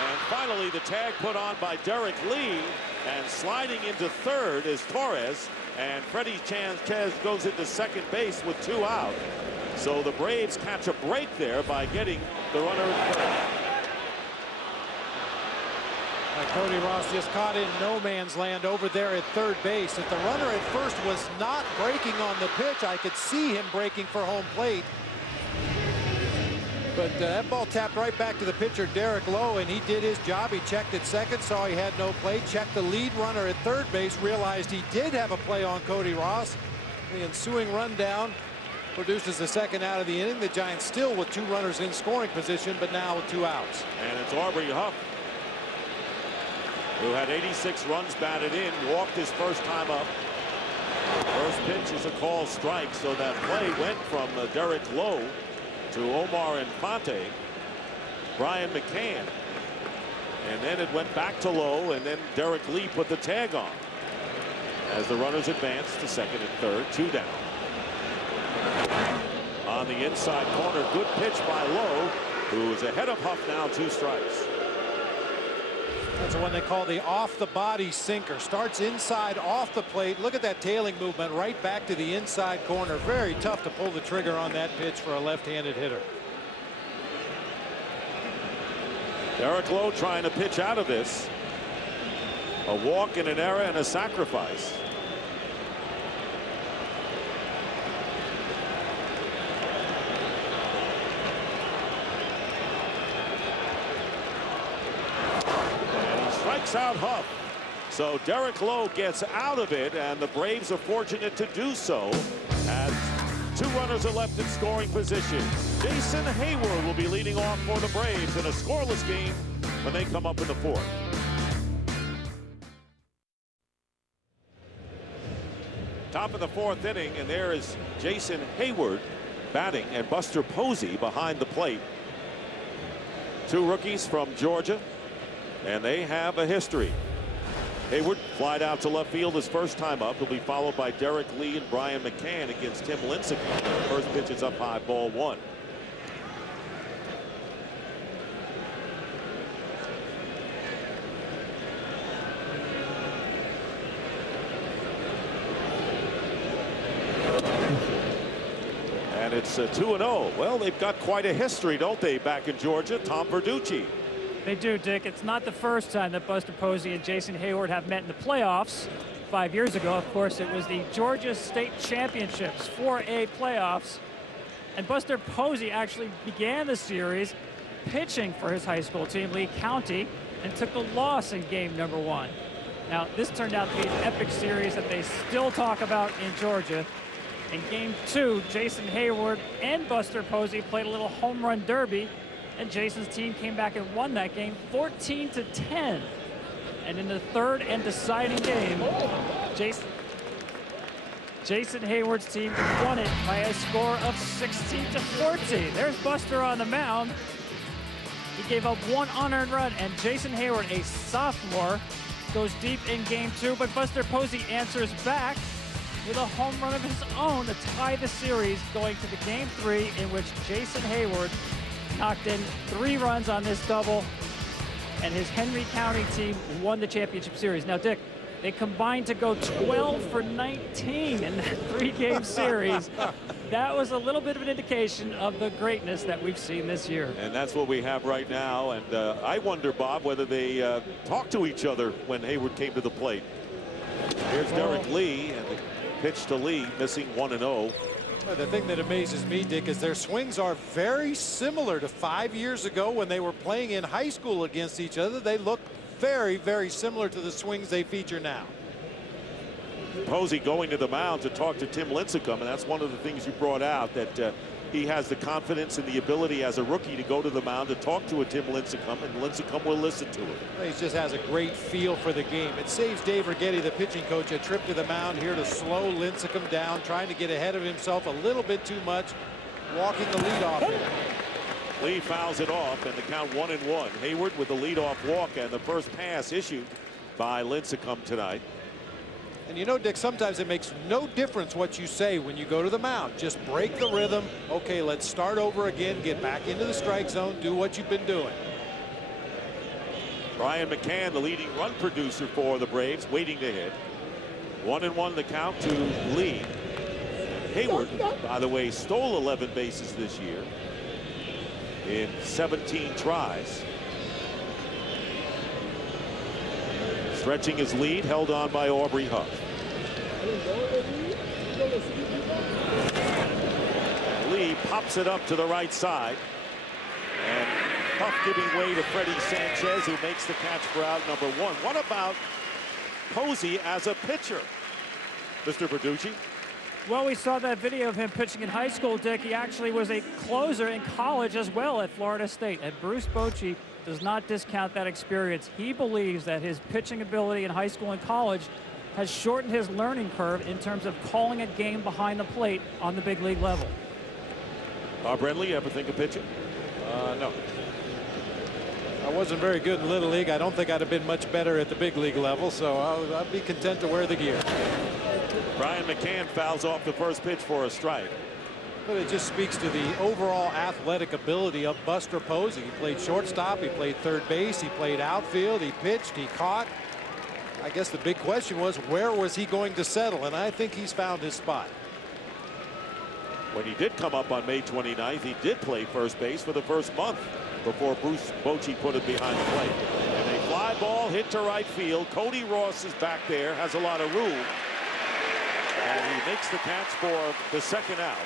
And finally, the tag put on by Derek Lee, and sliding into third is Torres, and Freddie Sanchez goes into second base with 2 out. So the Braves catch a break there by getting the runner at third. Cody Ross just caught in no man's land over there at third base. If the runner at first was not breaking on the pitch, I could see him breaking for home plate. But that ball tapped right back to the pitcher, Derek Lowe, and he did his job. He checked at second, saw he had no play, checked the lead runner at third base, realized he did have a play on Cody Ross. The ensuing rundown produces the second out of the inning. The Giants still with 2 runners in scoring position, but now with 2 outs. And it's Aubrey Huff, who had 86 runs batted in, walked his first time up. First pitch is a call strike, so that play went from Derek Lowe to Omar Infante, Brian McCann, and then it went back to Lowe, and then Derek Lee put the tag on as the runners advanced to second and third, 2 down. On the inside corner, good pitch by Lowe, who is ahead of Huff now, 2 strikes. That's the one they call the off-the-body sinker. Starts inside off the plate. Look at that tailing movement right back to the inside corner. Very tough to pull the trigger on that pitch for a left-handed hitter. Derek Lowe trying to pitch out of this. A walk and an error and a sacrifice. Out Huff. So Derek Lowe gets out of it, and the Braves are fortunate to do so as 2 runners are left in scoring position. Jason Hayward will be leading off for the Braves in a scoreless game when they come up in the 4th. Top of the 4th inning, and there is Jason Hayward batting and Buster Posey behind the plate. 2 rookies from Georgia. And they have a history. Hayward flied out to left field his first time up. He'll be followed by Derek Lee and Brian McCann against Tim Lincecum. First pitch is up high, ball 1. And it's 2-0. Well, they've got quite a history, don't they, back in Georgia? Tom Verducci. They do, Dick. It's not the first time that Buster Posey and Jason Hayward have met in the playoffs. 5 years ago, of course, it was the Georgia State Championships 4A playoffs. And Buster Posey actually began the series pitching for his high school team, Lee County, and took the loss in game number 1. Now, this turned out to be an epic series that they still talk about in Georgia. In game 2, Jason Hayward and Buster Posey played a little home run derby, and Jason's team came back and won that game 14-10. And in the 3rd and deciding game, Jason Hayward's team won it by a score of 16-14. There's Buster on the mound. He gave up 1 unearned run, and Jason Hayward, a sophomore, goes deep in game 2, but Buster Posey answers back with a home run of his own to tie the series, going to the game 3, in which Jason Hayward knocked in 3 runs on this double, and his Henry County team won the championship series. Now, Dick, they combined to go 12 for 19 in that 3-game series. That was a little bit of an indication of the greatness that we've seen this year. And that's what we have right now. And I wonder, Bob, whether they talked to each other when Hayward came to the plate. Here's Derek Lee, and the pitch to Lee, missing 1-0. Well, the thing that amazes me, Dick, is their swings are very similar to 5 years ago when they were playing in high school against each other. They look very, very similar to the swings they feature now. Posey going to the mound to talk to Tim Lincecum, and that's one of the things you brought out, that he has the confidence and the ability as a rookie to go to the mound to talk to a Tim Lincecum, and Lincecum will listen to him. He just has a great feel for the game. It saves Dave Righetti, the pitching coach, a trip to the mound here to slow Lincecum down, trying to get ahead of himself a little bit too much, walking the leadoff hitter. Lee fouls it off, and the count 1-1. Hayward with the leadoff walk and the first pass issued by Lincecum tonight. And you know, Dick, sometimes it makes no difference what you say when you go to the mound. Just break the rhythm. Okay, let's start over again, get back into the strike zone, do what you've been doing. Brian McCann, the leading run producer for the Braves, waiting to hit. 1-1 the count to Lee. Hayward, by the way, stole 11 bases this year in 17 tries. Stretching his lead, held on by Aubrey Huff. Lee pops it up to the right side, and Huff giving way to Freddie Sanchez, who makes the catch for out number 1. What about Posey as a pitcher, Mr. Verducci? Well, we saw that video of him pitching in high school, Dick. He actually was a closer in college as well at Florida State. And Bruce Bochy does not discount that experience. He believes that his pitching ability in high school and college has shortened his learning curve in terms of calling a game behind the plate on the big league level. Brentley, you ever think of pitching? No. I wasn't very good in Little League. I don't think I'd have been much better at the big league level, so I'll be content to wear the gear. Brian McCann fouls off the first pitch for a strike. But it just speaks to the overall athletic ability of Buster Posey. He played shortstop, he played third base, he played outfield, he pitched, he caught. I guess the big question was, where was he going to settle? And I think he's found his spot. When he did come up on May 29th, he did play first base for the first month before Bruce Bochy put it behind the plate. And a fly ball hit to right field. Cody Ross is back there, has a lot of room. And he makes the catch for the second out.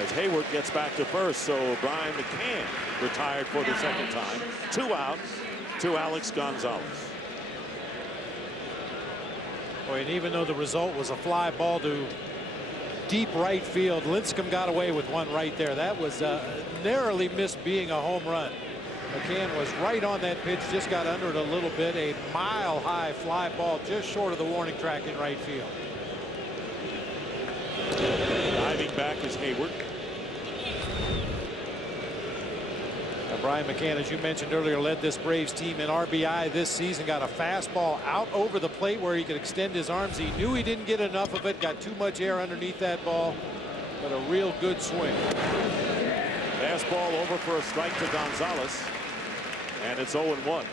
As Hayward gets back to first, so Brian McCann retired for the second time. 2 out to Alex Gonzalez. Boy, and even though the result was a fly ball to deep right field, Lincecum got away with one right there. That was narrowly missed being a home run. McCann was right on that pitch, just got under it a little bit. A mile-high fly ball just short of the warning track in right field. Diving back is Hayward. Brian McCann, as you mentioned earlier, led this Braves team in RBI this season. Got a fastball out over the plate where he could extend his arms. He knew he didn't get enough of it, got too much air underneath that ball, but a real good swing. Fastball over for a strike to Gonzalez, and it's 0-1.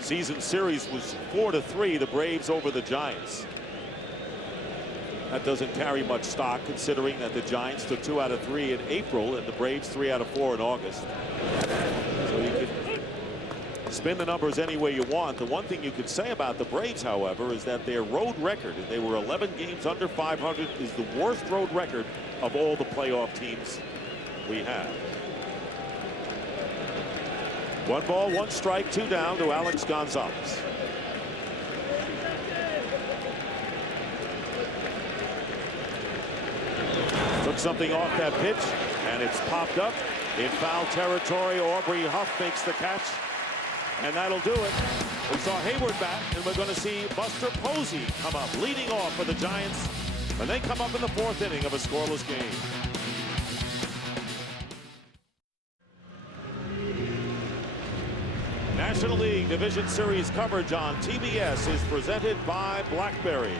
Season series was 4-3, the Braves over the Giants. That doesn't carry much stock, considering that the Giants took 2 out of 3 in April and the Braves 3 out of 4 in August. So you can spin the numbers any way you want. The one thing you could say about the Braves, however, is that their road record, and they were 11 games under 500, is the worst road record of all the playoff teams we have. 1 ball, 1 strike, 2 down to Alex Gonzalez. Took something off that pitch, and it's popped up in foul territory. Aubrey Huff makes the catch, and that'll do it. We saw Hayward back, and we're going to see Buster Posey come up, leading off for the Giants, and they come up in the 4th inning of a scoreless game. National League Division Series coverage on TBS is presented by BlackBerry.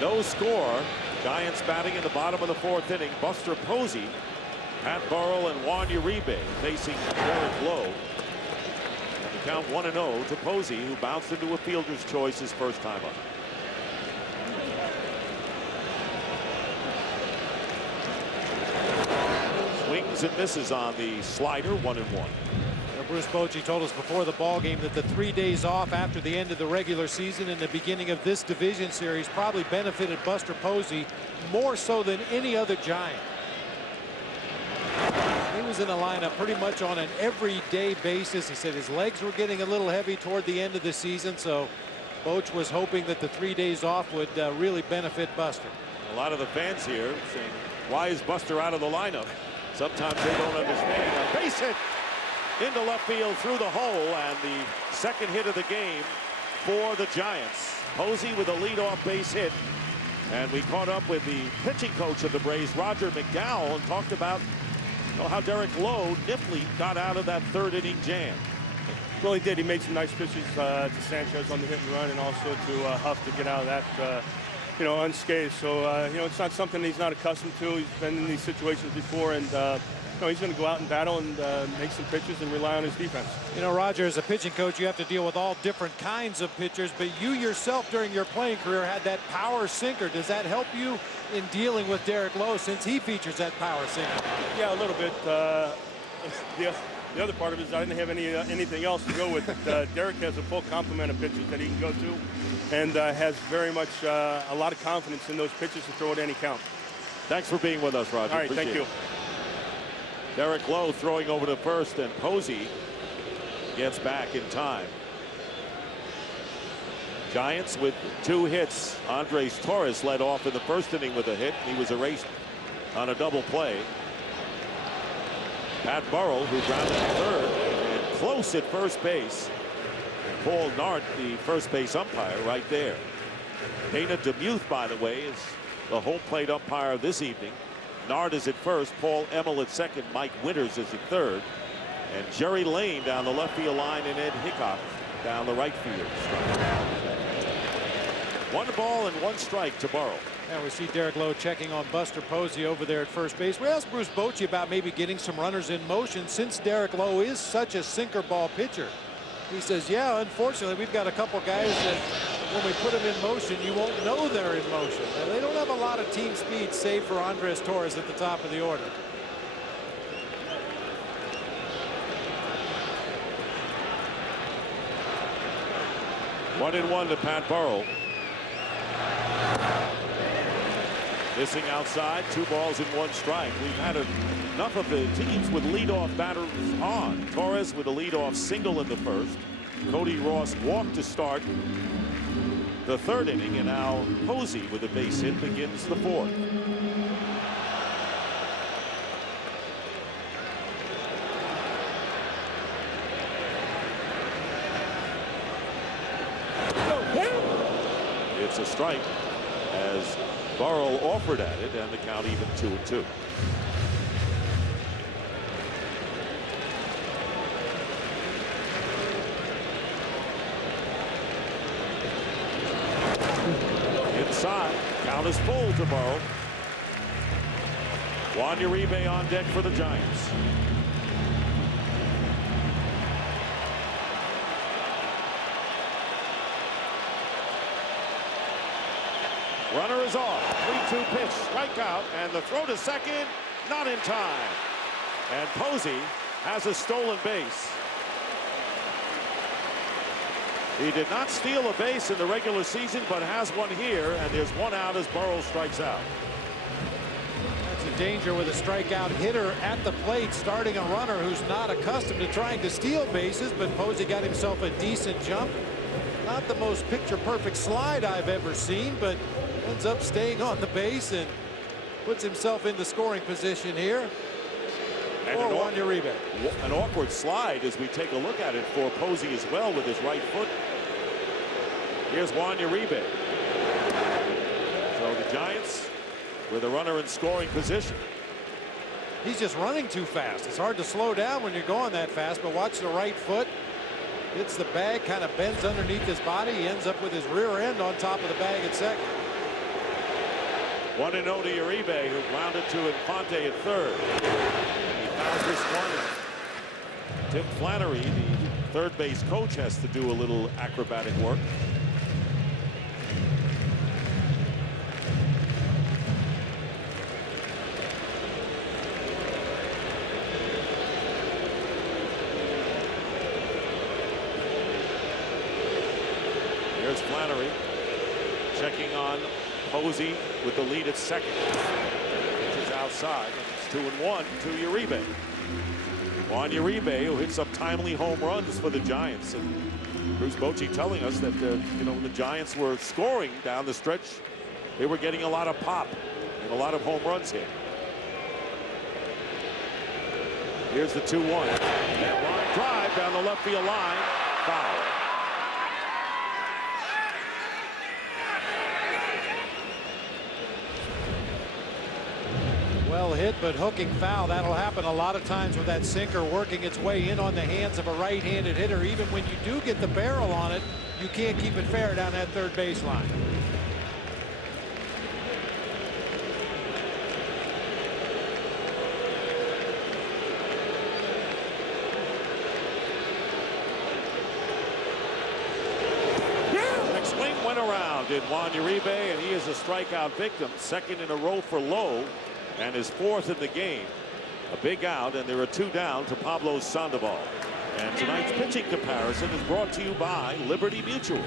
No score. Giants batting in the bottom of the 4th inning. Buster Posey, Pat Burrell, and Juan Uribe facing Derek Lowe. And the count 1-0 to Posey, who bounced into a fielder's choice his first time up. Swings and misses on the slider, 1-1. Bruce Bochy told us before the ball game that the 3 days off after the end of the regular season and the beginning of this division series probably benefited Buster Posey more so than any other Giant. He was in the lineup pretty much on an everyday basis. He said his legs were getting a little heavy toward the end of the season, so Boch was hoping that the 3 days off would really benefit Buster. A lot of the fans here saying, why is Buster out of the lineup? Sometimes they don't understand. A base hit into left field through the hole, and the second hit of the game for the Giants. Posey with a leadoff base hit, and we caught up with the pitching coach of the Braves, Roger McDowell, and talked about how Derek Lowe nipply got out of that 3rd inning jam. Well, he did. He made some nice pitches to Sanchez on the hit and run, and also to Huff to get out of that, unscathed. So, it's not something he's not accustomed to. He's been in these situations before, and he's going to go out and battle and make some pitches and rely on his defense. Roger, as a pitching coach, you have to deal with all different kinds of pitchers, but you yourself during your playing career had that power sinker. Does that help you in dealing with Derek Lowe since he features that power sinker? Yeah, a little bit. The other part of it is I didn't have anything else to go with. Derek has a full complement of pitches that he can go to, and has very much a lot of confidence in those pitches to throw at any count. Thanks for being with us, Roger. All right, thank you. Derek Lowe throwing over to first, and Posey gets back in time. Giants with 2 hits. Andres Torres led off in the 1st inning with a hit. He was erased on a double play. Pat Burrell, who grounded to 3rd, and close at first base. And Paul Nart, the first base umpire, right there. Dana DeMuth, by the way, is the home plate umpire this evening. Nard is at first, Paul Emmel at second, Mike Winters is at third, and Jerry Lane down the left field line, and Ed Hickok down the right field. 1 ball and 1 strike to Burrell. And we see Derek Lowe checking on Buster Posey over there at first base. We asked Bruce Bochy about maybe getting some runners in motion since Derek Lowe is such a sinker ball pitcher. He says, yeah, unfortunately, we've got a couple guys that when we put them in motion, you won't know they're in motion. And they don't have a lot of team speed, save for Andres Torres at the top of the order. One and one to Pat Burrell. Missing outside, 2 balls and 1 strike. We've had enough of the teams with leadoff batters on. Torres with a leadoff single in the first. Cody Ross walked to start the 3rd inning, and now Posey with a base hit begins the 4th. It's a strike as Burrell offered at it, and the count even 2-2. Inside, count is full to Burrell. Juan Uribe on deck for the Giants. Runner is off. 3-2 pitch, strikeout, and the throw to second, not in time. And Posey has a stolen base. He did not steal a base in the regular season, but has one here, and there's 1 out as Burrell strikes out. That's a danger with a strikeout hitter at the plate, starting a runner who's not accustomed to trying to steal bases, but Posey got himself a decent jump. Not the most picture-perfect slide I've ever seen, but ends up staying on the base and puts himself into scoring position here for Juan Uribe. An awkward slide as we take a look at it for Posey as well with his right foot. Here's Juan Uribe. So the Giants with a runner in scoring position. He's just running too fast. It's hard to slow down when you're going that fast, but watch the right foot. Hits the bag, kind of bends underneath his body. He ends up with his rear end on top of the bag at second. 1-0 to Uribe, who grounded to Infante at 3rd. He fouls this one. Tim Flannery, the 3rd base coach, has to do a little acrobatic work. Here's Flannery checking on Posey with the lead at second. Pitch is outside, and it's 2-1 to Uribe. Juan Uribe, who hit some timely home runs for the Giants, and Bruce Bochy telling us that when the Giants were scoring down the stretch, they were getting a lot of pop and a lot of home runs hit. Here's the 2-1. Line drive down the left field line, foul. Well hit, but hooking foul. That'll happen a lot of times with that sinker working its way in on the hands of a right-handed hitter. Even when you do get the barrel on it, you can't keep it fair down that 3rd baseline. Next swing went around in Juan Uribe, and he is a strikeout victim. 2nd in a row for Lowe, and his 4th in the game. A big out, and there are 2 down to Pablo Sandoval. And tonight's pitching comparison is brought to you by Liberty Mutual.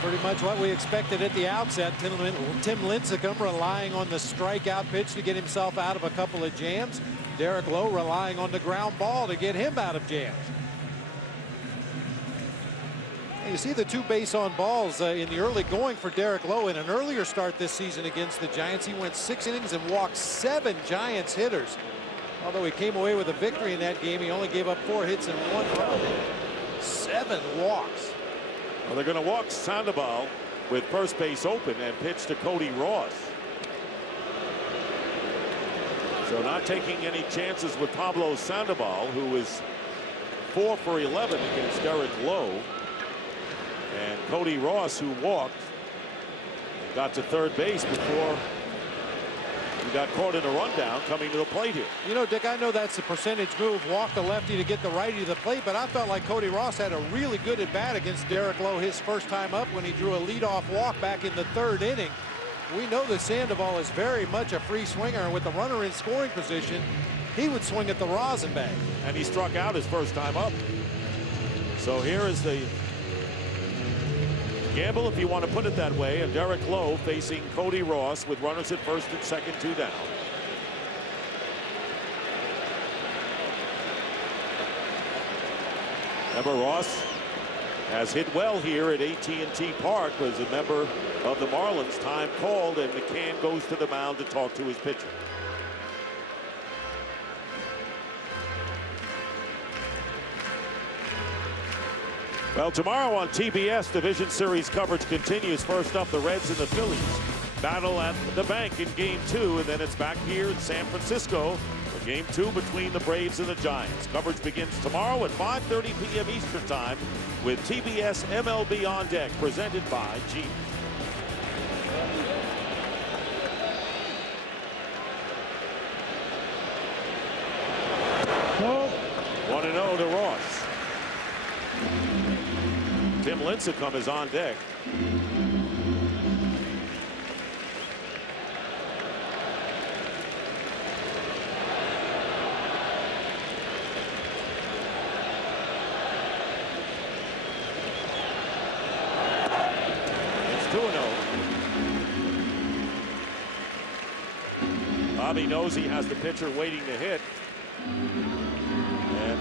Pretty much what we expected at the outset. Tim Lincecum relying on the strikeout pitch to get himself out of a couple of jams. Derek Lowe relying on the ground ball to get him out of jams. You see the 2 base on balls in the early going for Derek Lowe. In an earlier start this season against the Giants, he went 6 innings and walked 7 Giants hitters. Although he came away with a victory in that game, he only gave up 4 hits and 1 run. 7 walks. Well, they're going to walk Sandoval with first base open and pitch to Cody Ross. So not taking any chances with Pablo Sandoval, who is 4 for 11 against Derek Lowe. And Cody Ross, who walked, got to third base before he got caught in a rundown coming to the plate here. You know, Dick, I know that's a percentage move, walk the lefty to get the righty to the plate, but I felt like Cody Ross had a really good at bat against Derek Lowe his first time up when he drew a leadoff walk back in the third inning. We know that Sandoval is very much a free swinger, and with the runner in scoring position, he would swing at the rosin bag. And he struck out his first time up. So here is the gamble, if you want to put it that way, of Derek Lowe facing Cody Ross with runners at first and second, 2 down. Remember, Ross has hit well here at AT&T Park, was a member of the Marlins. Time called, and McCann goes to the mound to talk to his pitcher. Well, tomorrow on TBS, Division Series coverage continues. First up, the Reds and the Phillies battle at the bank in Game 2, and then it's back here in San Francisco for Game 2 between the Braves and the Giants. Coverage begins tomorrow at 5:30 p.m. Eastern Time with TBS MLB On Deck, presented by Jeep. Nope. 1-0 to Ross. Tim Lincecum is on deck. It's 2-0. Bobby knows he has the pitcher waiting to hit. And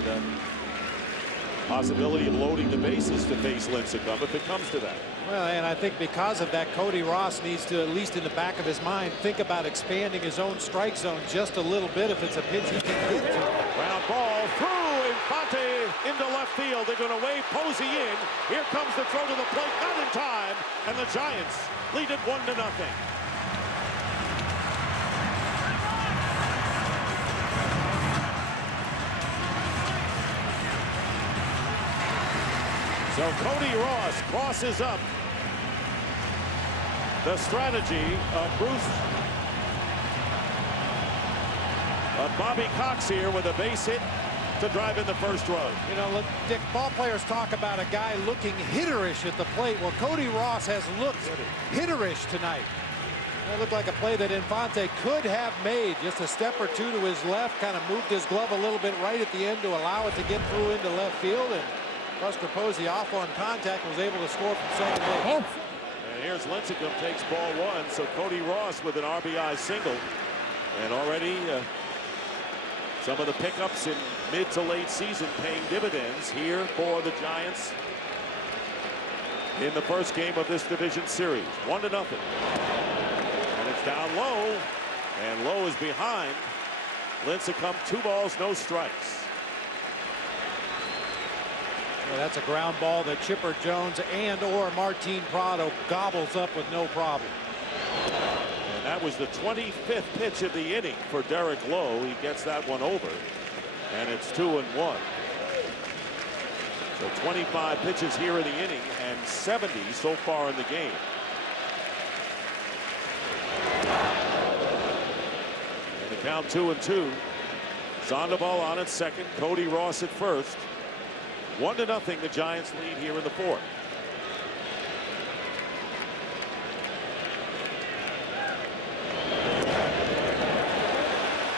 possibility of loading the bases to face Lincecum if it comes to that. Well, and I think because of that, Cody Ross needs to, at least in the back of his mind, think about expanding his own strike zone just a little bit if it's a pitch he can get to. Ground ball through, Infante into left field. They're going to wave Posey in. Here comes the throw to the plate, not in time, and the Giants lead it 1-0. So Cody Ross crosses up the strategy of Bobby Cox here with a base hit to drive in the first run. You know, look, Dick, ball players talk about a guy looking hitterish at the plate. Well, Cody Ross has looked hitterish tonight. That looked like a play that Infante could have made. Just a step or two to his left, kind of moved his glove a little bit right at the end to allow it to get through into left field. And Buster Posey, off on contact, was able to score from second base. And here's Lincecum, takes ball 1. So Cody Ross with an RBI single. And already some of the pickups in mid to late season paying dividends here for the Giants in the first game of this division series. 1-0. And it's down low. And Lowe is behind. Lincecum, 2 balls, no strikes. Well, that's a ground ball that Chipper Jones and or Martin Prado gobbles up with no problem. And that was the 25th pitch of the inning for Derek Lowe. He gets that one over, and it's 2-1. So 25 pitches here in the inning and 70 so far in the game. And the count 2-2. Sandoval on at second, Cody Ross at first. 1-0, the Giants lead here in the fourth.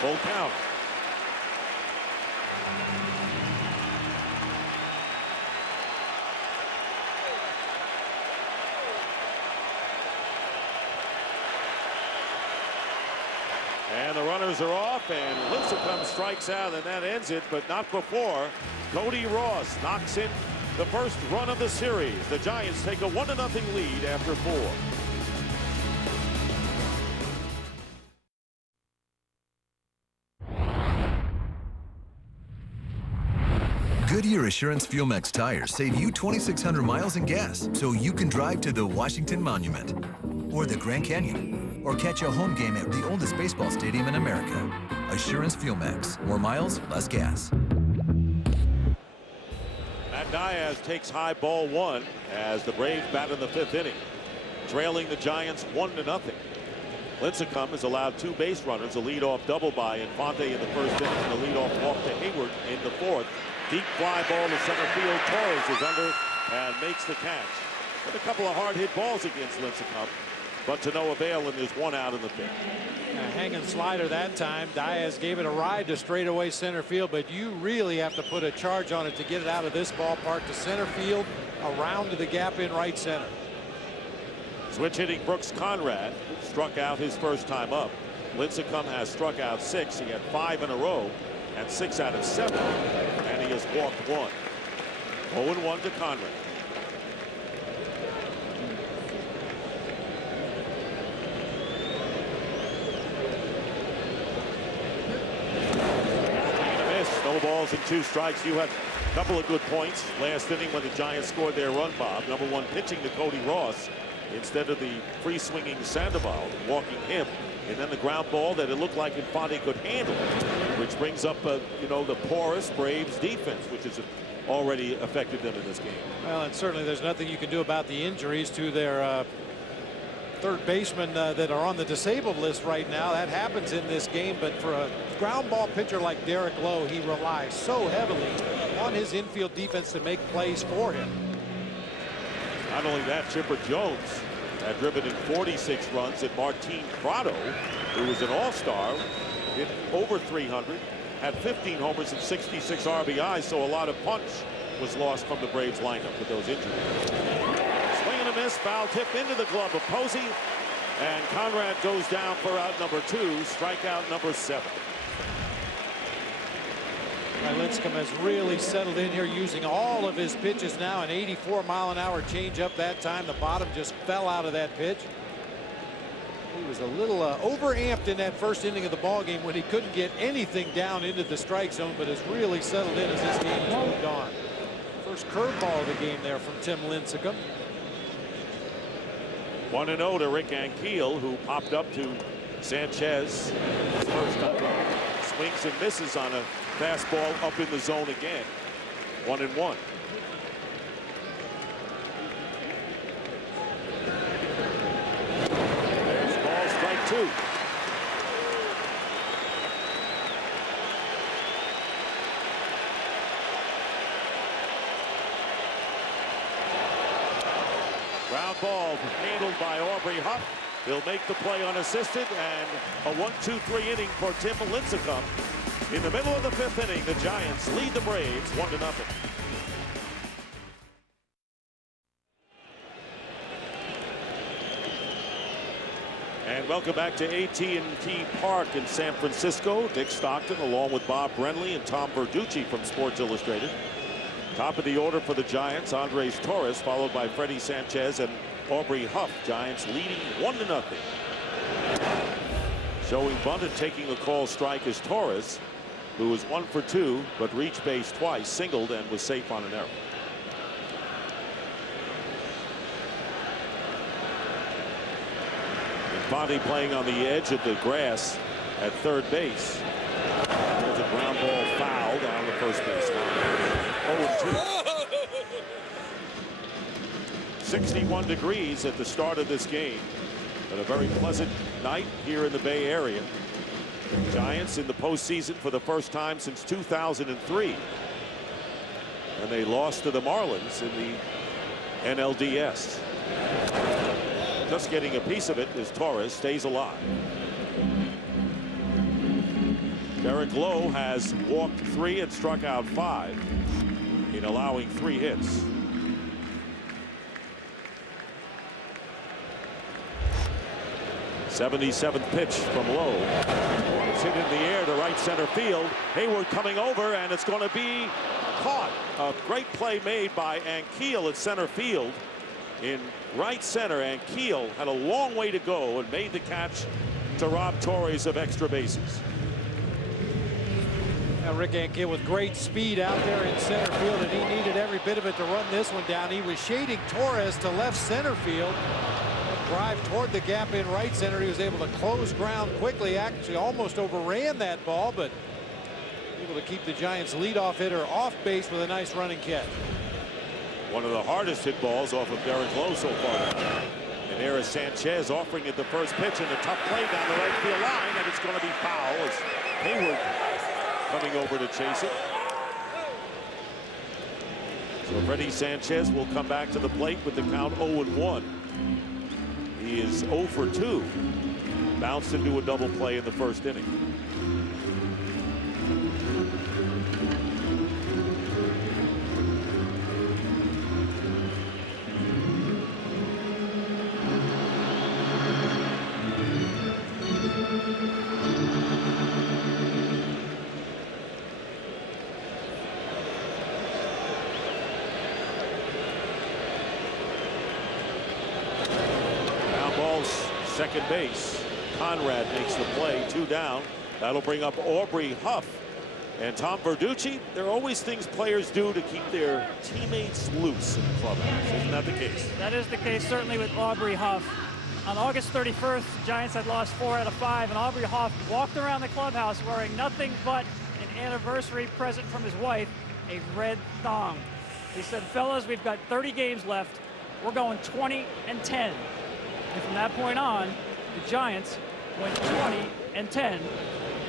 Full count. And the runners are off, and Lincecum strikes out, and that ends it, but not before Cody Ross knocks in the first run of the series. The Giants take a 1-0 lead after 4. Goodyear Assurance Fuel Max tires save you 2,600 miles in gas, so you can drive to the Washington Monument, or the Grand Canyon, or catch a home game at the oldest baseball stadium in America. Assurance Fuel Max. More miles, less gas. Matt Diaz takes high ball 1 as the Braves bat in the 5th inning, trailing the Giants 1-0. Lincecum has allowed 2 base runners, a leadoff double by Infante in the 1st inning and a leadoff walk to Hayward in the 4th. Deep fly ball to center field. Torres is under and makes the catch. With a couple of hard hit balls against Lincecum, but to no avail, and there's 1 out in the 5th. A hanging slider that time. Diaz gave it a ride to straightaway center field, but you really have to put a charge on it to get it out of this ballpark to center field, around to the gap in right center. Switch hitting Brooks Conrad struck out his first time up. Lincecum has struck out 6. He had 5 in a row and 6 out of 7, and he has walked 1. 0-1 to Conrad. No balls and 2 strikes. You had a couple of good points last inning when the Giants scored their run, Bob. Number 1, pitching to Cody Ross instead of the free swinging Sandoval, walking him, and then the ground ball that it looked like Infante could handle, which brings up you know, the porous Braves defense, which has already affected them in this game. Well, and certainly there's nothing you can do about the injuries to their third basemen that are on the disabled list right now. That happens in this game, but for a ground ball pitcher like Derek Lowe, he relies so heavily on his infield defense to make plays for him. Not only that, Chipper Jones had driven in 46 runs, and Martin Prado, who was an all-star, hit over 300, had 15 homers and 66 RBIs, so a lot of punch was lost from the Braves lineup with those injuries. Swing and a miss, foul tip into the glove of Posey, and Conrad goes down for out number 2, strikeout number 7. Lincecum has really settled in here, using all of his pitches now. An 84-mile-an-hour changeup that time. The bottom just fell out of that pitch. He was a little overamped in that first inning of the ball game when he couldn't get anything down into the strike zone, but has really settled in as this game has moved on. First curveball of the game there from Tim Lincecum. 1-0 to Rick Ankiel, who popped up to Sanchez his first time. Swings and misses on a fastball up in the zone again. 1-1. There's ball, strike 2. Ground ball handled by Aubrey Huff. He'll make the play unassisted, and a 1-2-3 inning for Tim Lincecum. In the middle of the 5th inning, the Giants lead the Braves 1-0. And welcome back to AT&T Park in San Francisco. Dick Stockton along with Bob Brenly and Tom Verducci from Sports Illustrated. Top of the order for the Giants, Andres Torres, followed by Freddie Sanchez and Aubrey Huff. Giants leading 1-0. Showing bunt and taking a call strike is Torres, who was 1 for 2, but reached base twice, singled, and was safe on an error. Infante playing on the edge of the grass at third base. There's a ground ball foul down the first base line. 0-2. 61 degrees at the start of this game, but a very pleasant night here in the Bay Area. Giants in the postseason for the first time since 2003, and they lost to the Marlins in the NLDS. Just getting a piece of it as Torres stays alive. Derek Lowe has walked 3 and struck out 5 in allowing 3 hits. '77th pitch from Lowe. It's hit in the air to right center field. Hayward coming over, and it's going to be caught. A great play made by Ankiel at center field. In right center, Ankiel had a long way to go and made the catch to rob Torres of extra bases. Now Rick Ankiel with great speed out there in center field, and he needed every bit of it to run this one down. He was shading Torres to left center field. Drive toward the gap in right center. He was able to close ground quickly, actually almost overran that ball, but able to keep the Giants leadoff hitter off base with a nice running catch. One of the hardest hit balls off of Derek Lowe so far. And there is Sanchez offering it the first pitch, and a tough play down the right field line, and it's going to be foul as Hayward coming over to chase it. So Freddie Sanchez will come back to the plate with the count 0-1. He is 0 for 2. Bounced into a double play in the first inning. Second base. Conrad makes the play, 2 down. That'll bring up Aubrey Huff. And Tom Verducci, there are always things players do to keep their teammates loose in the clubhouse. Isn't that the case? That is the case, certainly with Aubrey Huff. On August 31st, the Giants had lost 4 out of 5, and Aubrey Huff walked around the clubhouse wearing nothing but an anniversary present from his wife, a red thong. He said, fellas, we've got 30 games left. We're going 20-10. And from that point on, the Giants went 20-10.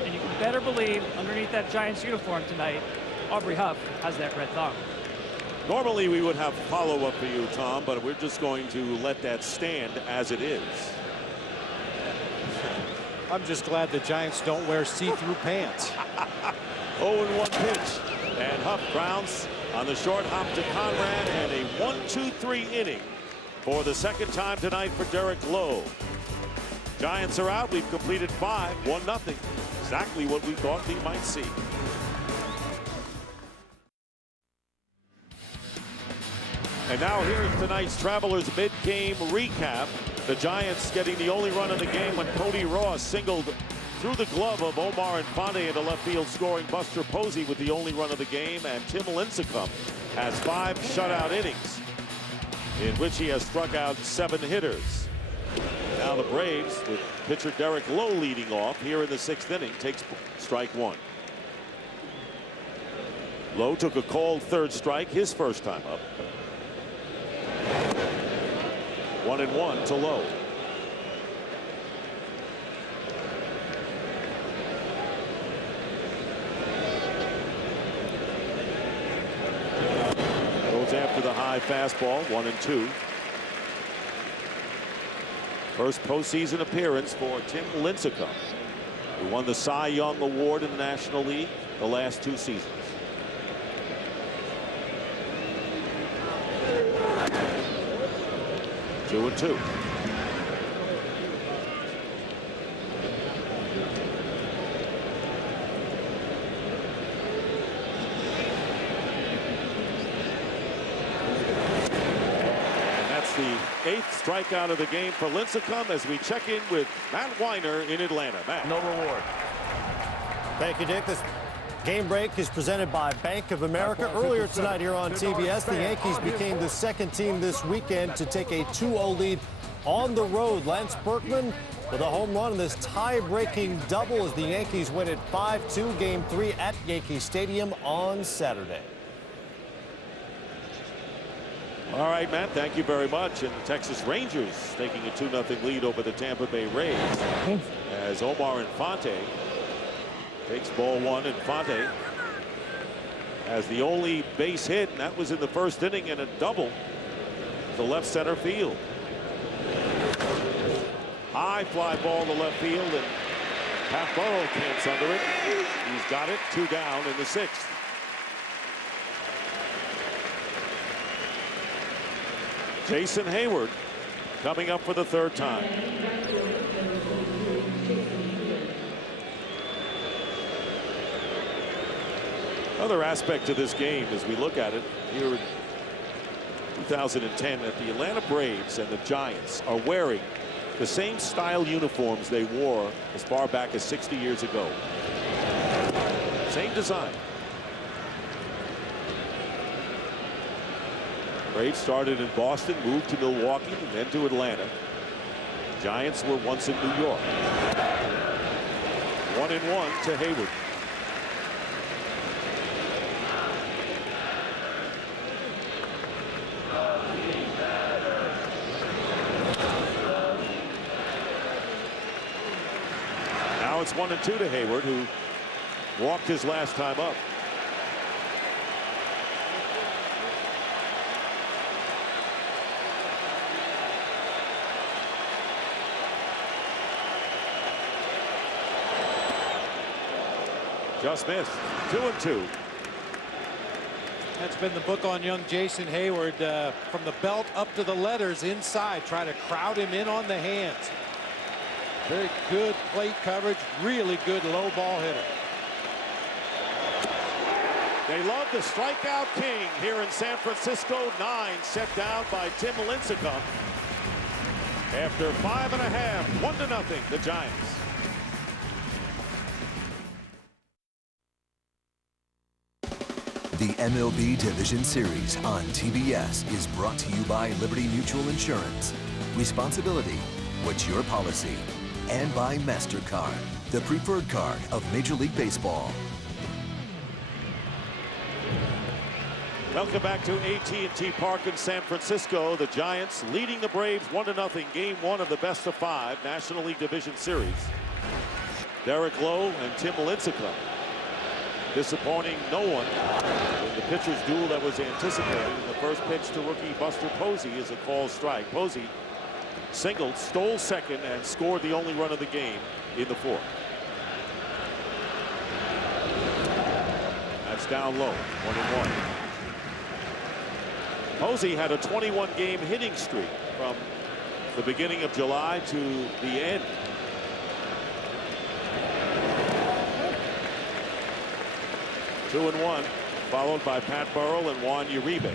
And you can better believe underneath that Giants uniform tonight, Aubrey Huff has that red thong. Normally we would have follow-up for you, Tom, but we're just going to let that stand as it is. I'm just glad the Giants don't wear see-through pants. 0-1 pitch. And Huff grounds on the short hop to Conrad, and a 1-2-3 inning for the second time tonight for Derek Lowe. Giants are out. We've completed 5, 1-0. Exactly what we thought we might see. And now here's tonight's Travelers mid-game recap. The Giants getting the only run of the game when Cody Ross singled through the glove of Omar Infante into left field, scoring Buster Posey with the only run of the game. And Tim Lincecum has 5 shutout innings, in which he has struck out 7 hitters. Now the Braves, with pitcher Derek Lowe leading off here in the 6th inning, takes strike 1. Lowe took a called third strike his first time up. 1-1 to Lowe. Goes after the high fastball, 1-2. First postseason appearance for Tim Lincecum, who won the Cy Young Award in the National League the last 2 seasons. Two and 2. The 8th strikeout of the game for Lincecum as we check in with Matt Weiner in Atlanta. Matt. No reward. Thank you, Dick. This game break is presented by Bank of America. Earlier tonight here on TBS, the Yankees became the second team this weekend to take a 2-0 lead on the road. Lance Berkman with a home run in this tie-breaking double as the Yankees win it 5-2, Game 3 at Yankee Stadium on Saturday. All right, Matt, thank you very much. And the Texas Rangers taking a 2-0 lead over the Tampa Bay Rays as Omar Infante takes ball 1. Infante has the only base hit, and that was in the first inning, and a double to left center field. High fly ball to left field, and Pat Burrow camps under it. He's got it, 2 down in the 6th. Jason Hayward coming up for the 3rd time. Another aspect to this game as we look at it here in 2010, that the Atlanta Braves and the Giants are wearing the same style uniforms they wore as far back as 60 years ago. Same design. Braves started in Boston, moved to Milwaukee, and then to Atlanta. Giants were once in New York. 1-1 to Hayward. It's 1-2 to Hayward, who walked his last time up. Just missed. 2-2. That's been the book on young Jason Hayward, from the belt up to the letters inside. Try to crowd him in on the hands. Very good plate coverage. Really good low ball hitter. They love the strikeout king here in San Francisco. 9 set down by Tim Lincecum. After 5.5, 1-0, the Giants. The MLB Division Series on TBS is brought to you by Liberty Mutual Insurance. Responsibility, what's your policy? And by MasterCard, the preferred card of Major League Baseball. Welcome back to AT&T Park in San Francisco. The Giants leading the Braves 1-0, game 1 of the best-of-5 National League Division Series. Derek Lowe and Tim Lincecum disappointing no one in the pitcher's duel that was anticipated. In the first pitch to rookie Buster Posey is a called strike. Posey singled, stole second, and scored the only run of the game in the 4th. That's down low, 1-1. Posey had a 21-game hitting streak from the beginning of July to the end. Two and 1, followed by Pat Burrell and Juan Uribe.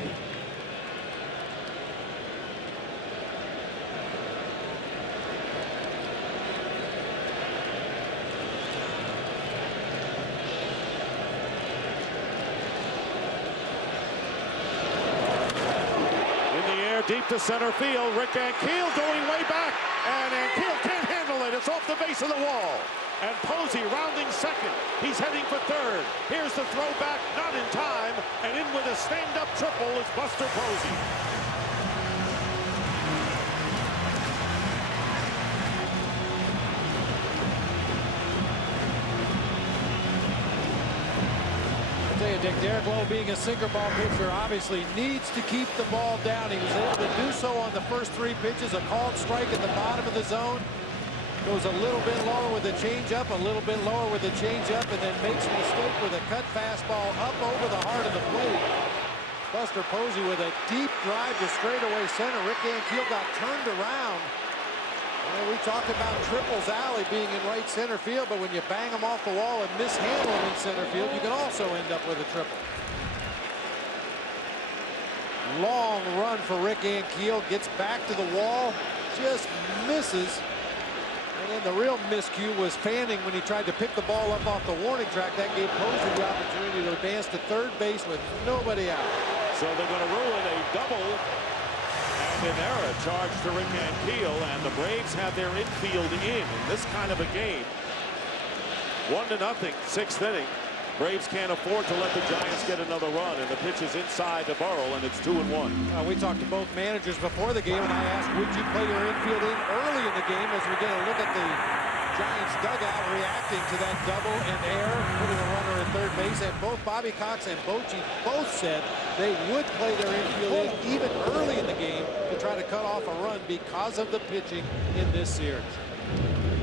Deep to center field. Rick Ankiel going way back, and Ankiel can't handle it. It's off the base of the wall. And Posey rounding second. He's heading for third. Here's the throw back, not in time, and in with a stand-up triple is Buster Posey. Dick, Derek Lowe, being a sinker ball pitcher, obviously needs to keep the ball down. He was able to do so on the first 3 pitches. A called strike at the bottom of the zone. Goes a little bit lower with a changeup, a little bit lower with a changeup, and then makes a mistake with a cut fastball up over the heart of the plate. Buster Posey with a deep drive to straightaway center. Rick Ankiel got turned around. Well, we talked about Triples Alley being in right center field, but when you bang them off the wall and mishandle them in center field, you can also end up with a triple. Long run for Rick Ankiel, gets back to the wall, just misses. And then the real miscue was Fanning when he tried to pick the ball up off the warning track. That gave Posey the opportunity to advance to third base with nobody out. So they're going to rule it a double. And an error charged to Rick Ankiel, and the Braves have their infield in this kind of a game. 1-0, 6th inning. Braves can't afford to let the Giants get another run, and the pitch is inside to Burrell, and it's 2-1. We talked to both managers before the game, and I asked, would you play your infield in early in the game, as we get a look at the Giants dugout reacting to that double and error, putting a runner at third base. And both Bobby Cox and Bochy both said they would play their infield in even early in the game to try to cut off a run because of the pitching in this series.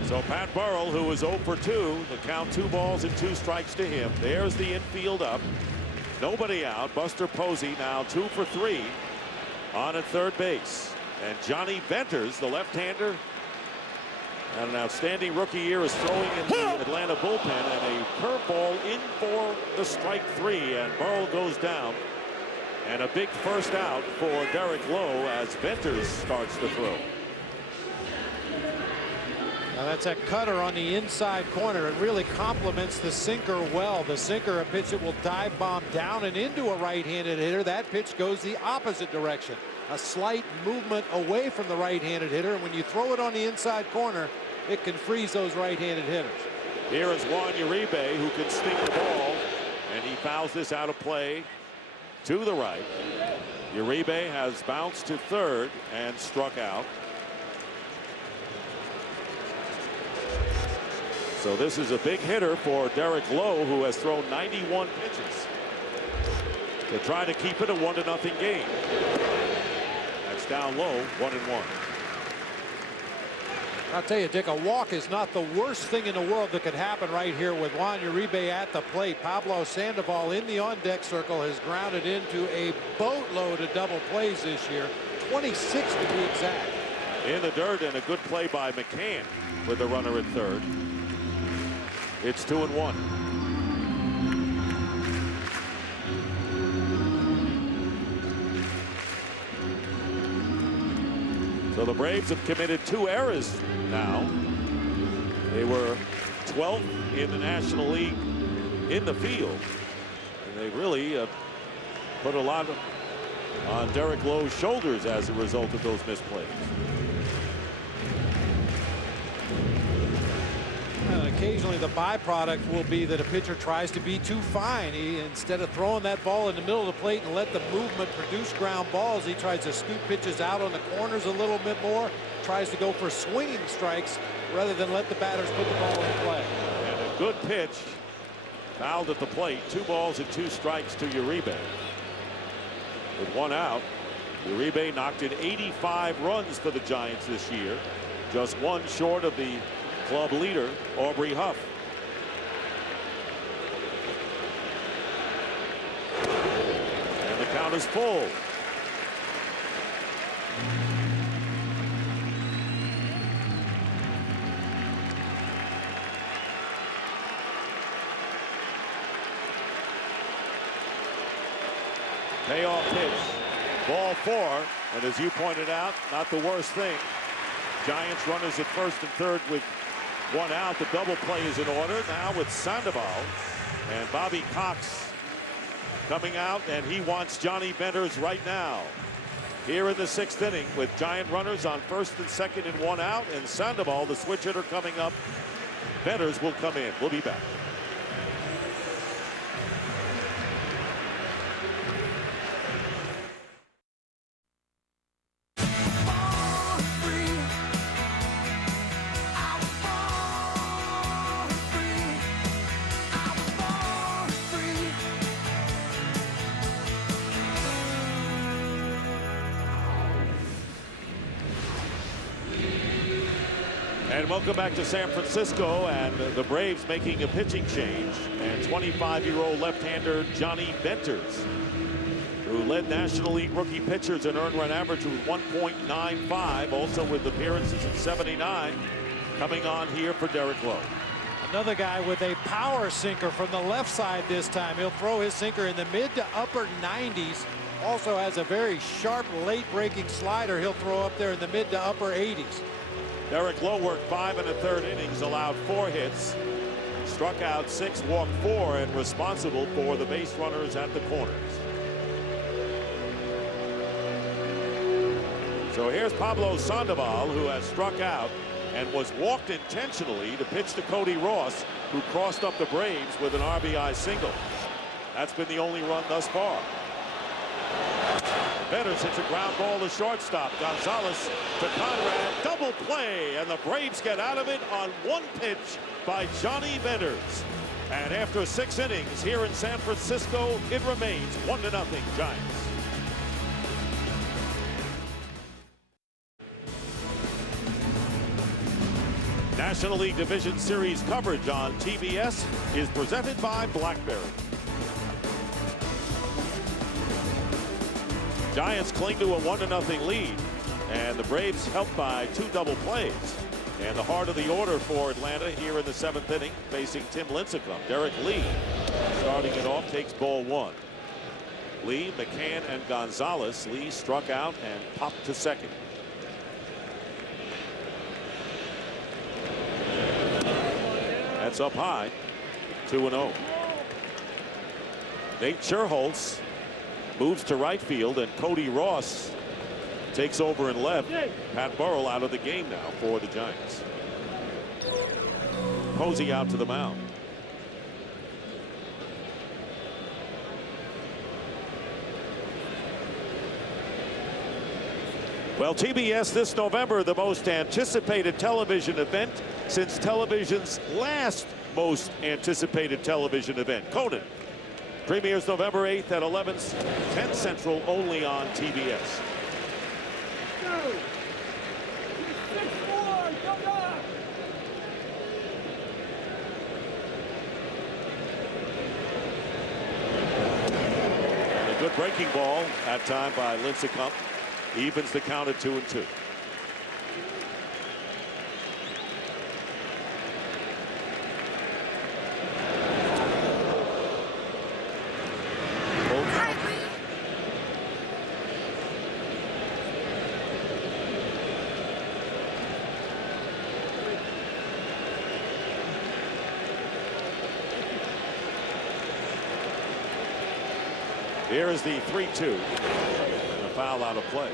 So Pat Burrell, who is 0 for 2, the count 2 balls and 2 strikes to him. There's the infield up. Nobody out. Buster Posey now 2 for 3 on at third base. And Johnny Venters, the left-hander, and an outstanding rookie year, is throwing in the Atlanta bullpen, and a curveball in for the strike 3, and Burrell goes down. And a big first out for Derek Lowe as Venters starts to throw. Now that's a cutter on the inside corner. It really complements the sinker well. The sinker, a pitch that will dive bomb down and into a right-handed hitter. That pitch goes the opposite direction. A slight movement away from the right-handed hitter. And when you throw it on the inside corner, it can freeze those right-handed hitters. Here is Juan Uribe, who can sting the ball, and he fouls this out of play to the right. Uribe has bounced to third and struck out. So this is a big hitter for Derek Lowe, who has thrown 91 pitches to try to keep it a 1-0 game. That's down low, 1-1. I'll tell you, Dick, a walk is not the worst thing in the world that could happen right here with Juan Uribe at the plate. Pablo Sandoval in the on-deck circle has grounded into a boatload of double plays this year, 26 to be exact. In the dirt, and a good play by McCann with the runner at third. It's 2-1. So the Braves have committed 2 errors now. They were 12th in the National League in the field. And they really put a lot on Derek Lowe's shoulders as a result of those misplays. And occasionally the byproduct will be that a pitcher tries to be too fine. Instead of throwing that ball in the middle of the plate and let the movement produce ground balls, he tries to scoop pitches out on the corners a little bit more, tries to go for swinging strikes rather than let the batters put the ball in play. And a good pitch fouled at the plate. 2 balls and 2 strikes to Uribe. With 1 out, Uribe knocked in 85 runs for the Giants this year, just 1 short of the club leader, Aubrey Huff. And the count is full. Payoff pitch, ball 4, and as you pointed out, not the worst thing. Giants runners at first and third with 1 out. The double play is in order now with Sandoval, and Bobby Cox coming out, and he wants Johnny Venters right now. Here in the 6th inning with Giant runners on first and second and 1 out, and Sandoval, the switch hitter, coming up. Venters will come in. We'll be back. And welcome back to San Francisco, and the Braves making a pitching change. And 25-year-old left-hander Johnny Venters, who led National League rookie pitchers in earned run average with 1.95, also with appearances in 79, coming on here for Derek Lowe. Another guy with a power sinker from the left side this time. He'll throw his sinker in the mid to upper 90s. Also has a very sharp late breaking slider he'll throw up there in the mid to upper 80s. Derek Lowe worked 5 1/3 innings, allowed 4 hits, struck out 6, walked 4, and responsible for the base runners at the corners. So here's Pablo Sandoval, who has struck out and was walked intentionally to pitch to Cody Ross, who crossed up the Braves with an RBI single. That's been the only run thus far. Venters hits a ground ball to shortstop. Gonzalez to Conrad. Double play, and the Braves get out of it on 1 pitch by Johnny Venters. And after 6 innings here in San Francisco, it remains 1-0 Giants. National League Division Series coverage on TBS is presented by BlackBerry. Giants cling to a 1-0 lead, and the Braves helped by 2 double plays. And the heart of the order for Atlanta here in the 7th inning, facing Tim Lincecum. Derek Lee starting it off, takes ball 1. Lee, McCann, and Gonzalez. Lee struck out and popped to second. That's up high, 2-0. Nate Scherholtz moves to right field, and Cody Ross takes over in left. Pat Burrell out of the game now for the Giants. Posey out to the mound. Well, TBS this November, the most anticipated television event since television's last most anticipated television event. Conan premieres November 8th at 10 Central, only on TBS. And a good breaking ball at time by Lincecum evens the count at 2-2. Here is the 3-2. And a foul out of play.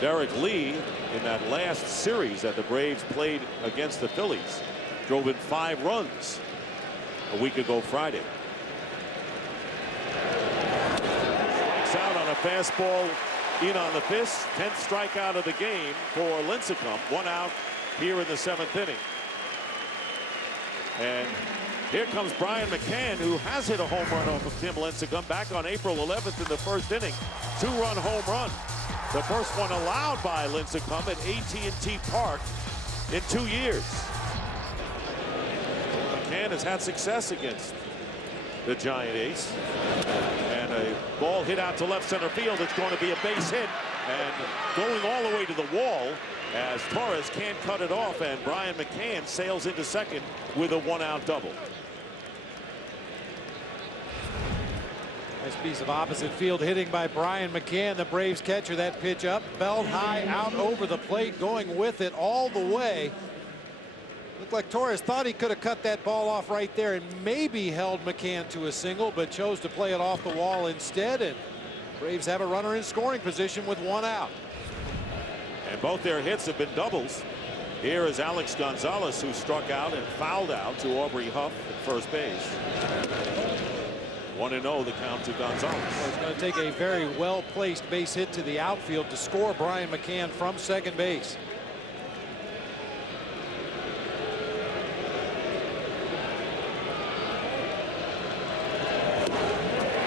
Derek Lee, in that last series that the Braves played against the Phillies, drove in 5 runs a week ago Friday. Strikes out on a fastball in on the fist. 10th strikeout of the game for Lincecum. 1 out here in the 7th inning. And here comes Brian McCann, who has hit a home run off of Tim Lincecum back on April 11th in the 1st inning. 2-run home run. The first one allowed by Lincecum at AT&T Park in 2 years. McCann has had success against the Giant ace. And a ball hit out to left center field. It's going to be a base hit and going all the way to the wall as Torres can't cut it off, and Brian McCann sails into second with a 1-out double. Nice piece of opposite field hitting by Brian McCann, the Braves catcher. That pitch up, belt high, out over the plate, going with it all the way. Looked like Torres thought he could have cut that ball off right there and maybe held McCann to a single, but chose to play it off the wall instead. And Braves have a runner in scoring position with 1 out. And both their hits have been doubles. Here is Alex Gonzalez, who struck out and fouled out to Aubrey Huff at first base. 1-0 the count to Gonzalez. Well, it's going to take a very well-placed base hit to the outfield to score Brian McCann from second base.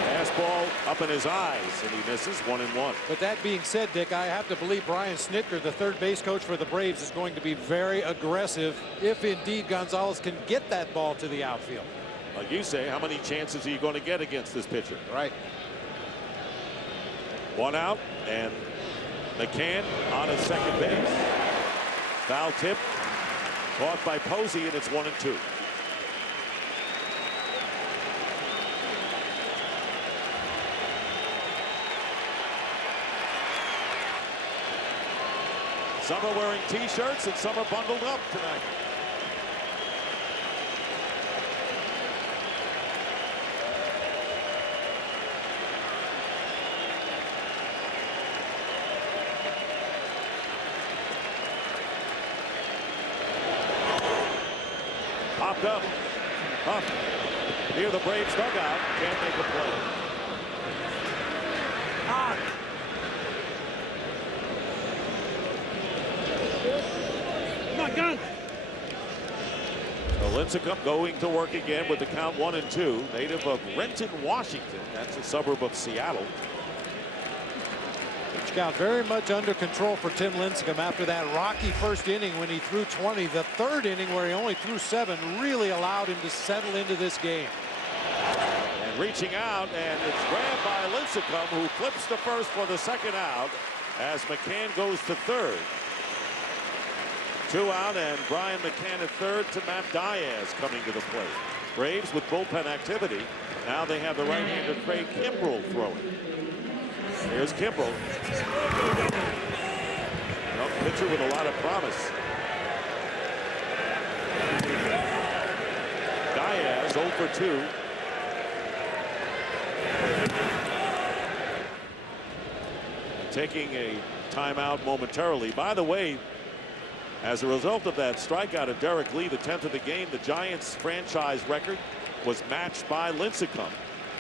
Fastball up in his eyes, and he misses. 1-1. But that being said, Dick, I have to believe Brian Snitker, the third base coach for the Braves, is going to be very aggressive if indeed Gonzalez can get that ball to the outfield. Like you say, how many chances are you going to get against this pitcher? Right. 1 out, and McCann on his second base. Foul tip caught by Posey, and it's 1-2. Some are wearing T-shirts and some are bundled up tonight. Popped up. Near the Braves dugout. Can't make a play. Lincecum going to work again with the count 1-2. Native of Renton, Washington. That's a suburb of Seattle. Pitch count very much under control for Tim Lincecum after that rocky first inning when he threw 20. The third inning, where he only threw 7, really allowed him to settle into this game. And reaching out, and it's grabbed by Lincecum, who flips to first for the second out as McCann goes to third. 2 out, and Brian McCann at third to Matt Diaz coming to the plate. Braves with bullpen activity. Now they have the right-hander Craig Kimbrell throwing. Here's Kimbrell. Young pitcher with a lot of promise. Diaz 0 for 2. Taking a timeout momentarily. By the way, As a result of that strikeout of Derek Lee, the 10th of the game, the Giants' franchise record was matched by Lincecum.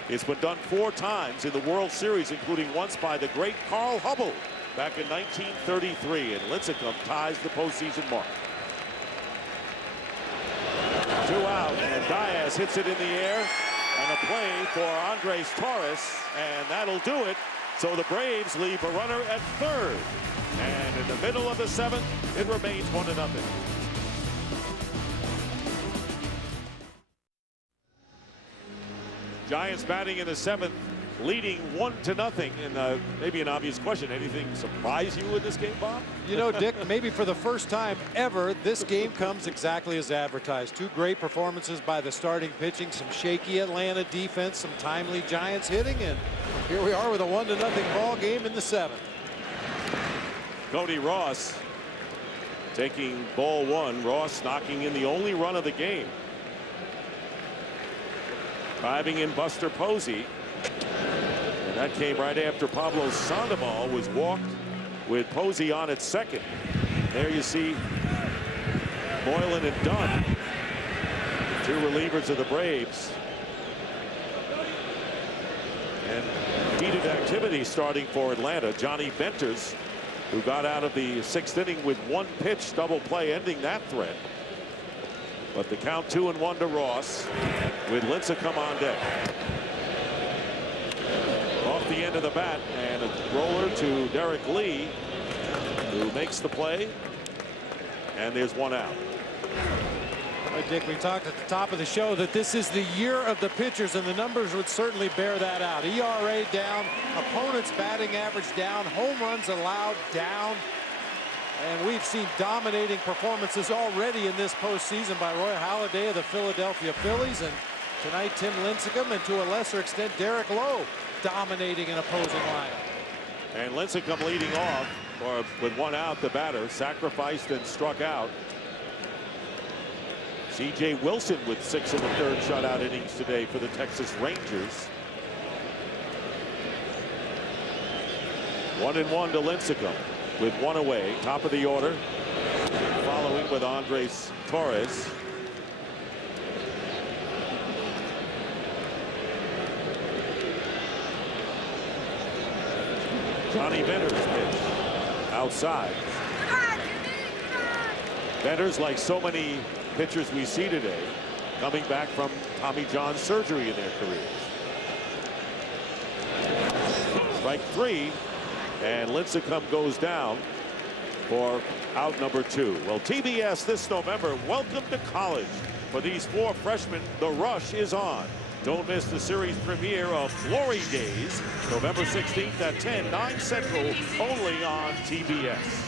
It's been done 4 times in the World Series, including once by the great Carl Hubbell back in 1933, and Lincecum ties the postseason mark. 2 out, and Diaz hits it in the air, and a play for Andres Torres, and that'll do it. So the Braves leave a runner at third, and in the middle of the 7th, it remains 1-0. Giants batting in the 7th, leading 1-0. And maybe an obvious question, anything surprise you in this game, Bob? You know, Dick, maybe for the first time ever, this game comes exactly as advertised. 2 great performances by the starting pitching, some shaky Atlanta defense, some timely Giants hitting, and here we are with a 1-0 ball game in the 7th. Cody Ross taking ball 1. Ross knocking in the only run of the game. Driving in Buster Posey. And that came right after Pablo Sandoval was walked with Posey on at second. There you see Moylan and Dunn, 2 relievers of the Braves. And heated activity starting for Atlanta. Johnny Venters, who got out of the 6th inning with 1 pitch double play, ending that threat. But the count 2-1 to Ross with Lincecum on deck. Off the end of the bat, and a roller to Derek Lee, who makes the play, and there's 1 out. Dick, we talked at the top of the show that this is the year of the pitchers, and the numbers would certainly bear that out. ERA down, opponents' batting average down, home runs allowed down. And we've seen dominating performances already in this postseason by Roy Halladay of the Philadelphia Phillies, and tonight Tim Lincecum, and to a lesser extent Derek Lowe, dominating an opposing lineup. And Lincecum leading off, or with 1 out, the batter sacrificed and struck out. C.J. Wilson with 6 in the 3rd shutout innings today for the Texas Rangers. 1-1 to Lincecum with 1 away. Top of the order, following with Andres Torres. Johnny Venters pitch outside. Venters, like so many pitchers we see today, coming back from Tommy John surgery in their careers. Strike 3, and Lincecum goes down for out number 2. Well, TBS this November, welcome to college. For these 4 freshmen, the rush is on. Don't miss the series premiere of Glory Days, November 16th at 10, 9 Central, only on TBS.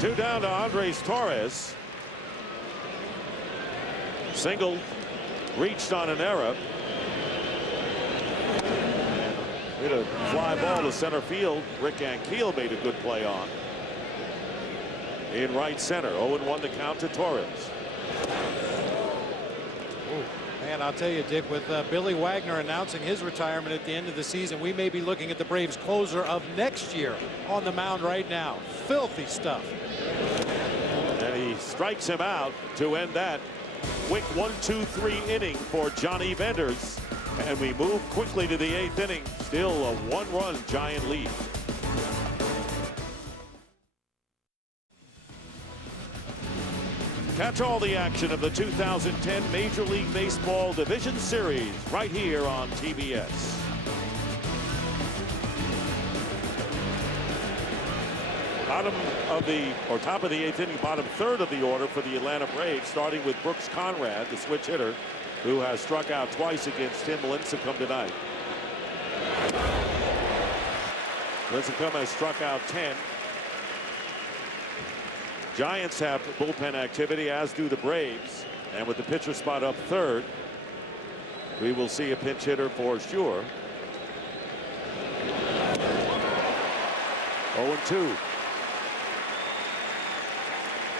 2 down to Andres Torres. Single reached on an error. Hit a fly ball to center field. Rick Ankiel made a good play on. In right center, 0-1 to count to Torres. Man, I'll tell you, Dick, with Billy Wagner announcing his retirement at the end of the season, we may be looking at the Braves closer of next year on the mound right now. Filthy stuff. And he strikes him out to end that quick 1-2-3 inning for Johnny Venters. And we move quickly to the 8th inning. Still a 1-run Giant lead. Catch all the action of the 2010 Major League Baseball Division Series right here on TBS. Bottom of the, or top of the 8th inning, bottom 3rd of the order for the Atlanta Braves, starting with Brooks Conrad, the switch hitter, who has struck out twice against Tim Lincecum tonight. Lincecum has struck out 10. Giants have bullpen activity, as do the Braves. And with the pitcher spot up 3rd, we will see a pinch hitter for sure. 0-2.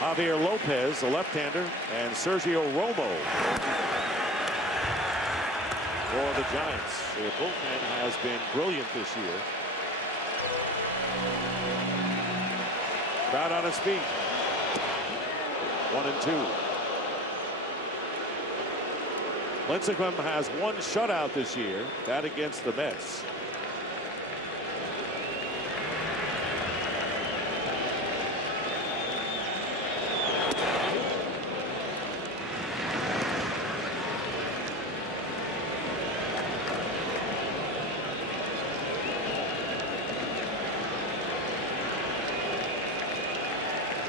Javier Lopez, a left-hander, and Sergio Romo for the Giants. Their bullpen has been brilliant this year. Crowd on his feet. 1-2. Lincecum has one shutout this year, that against the Mets.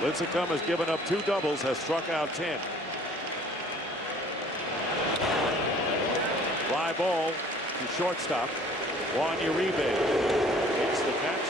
Lincecum has given up 2 doubles, has struck out 10. Fly ball to shortstop. Juan Uribe takes the catch.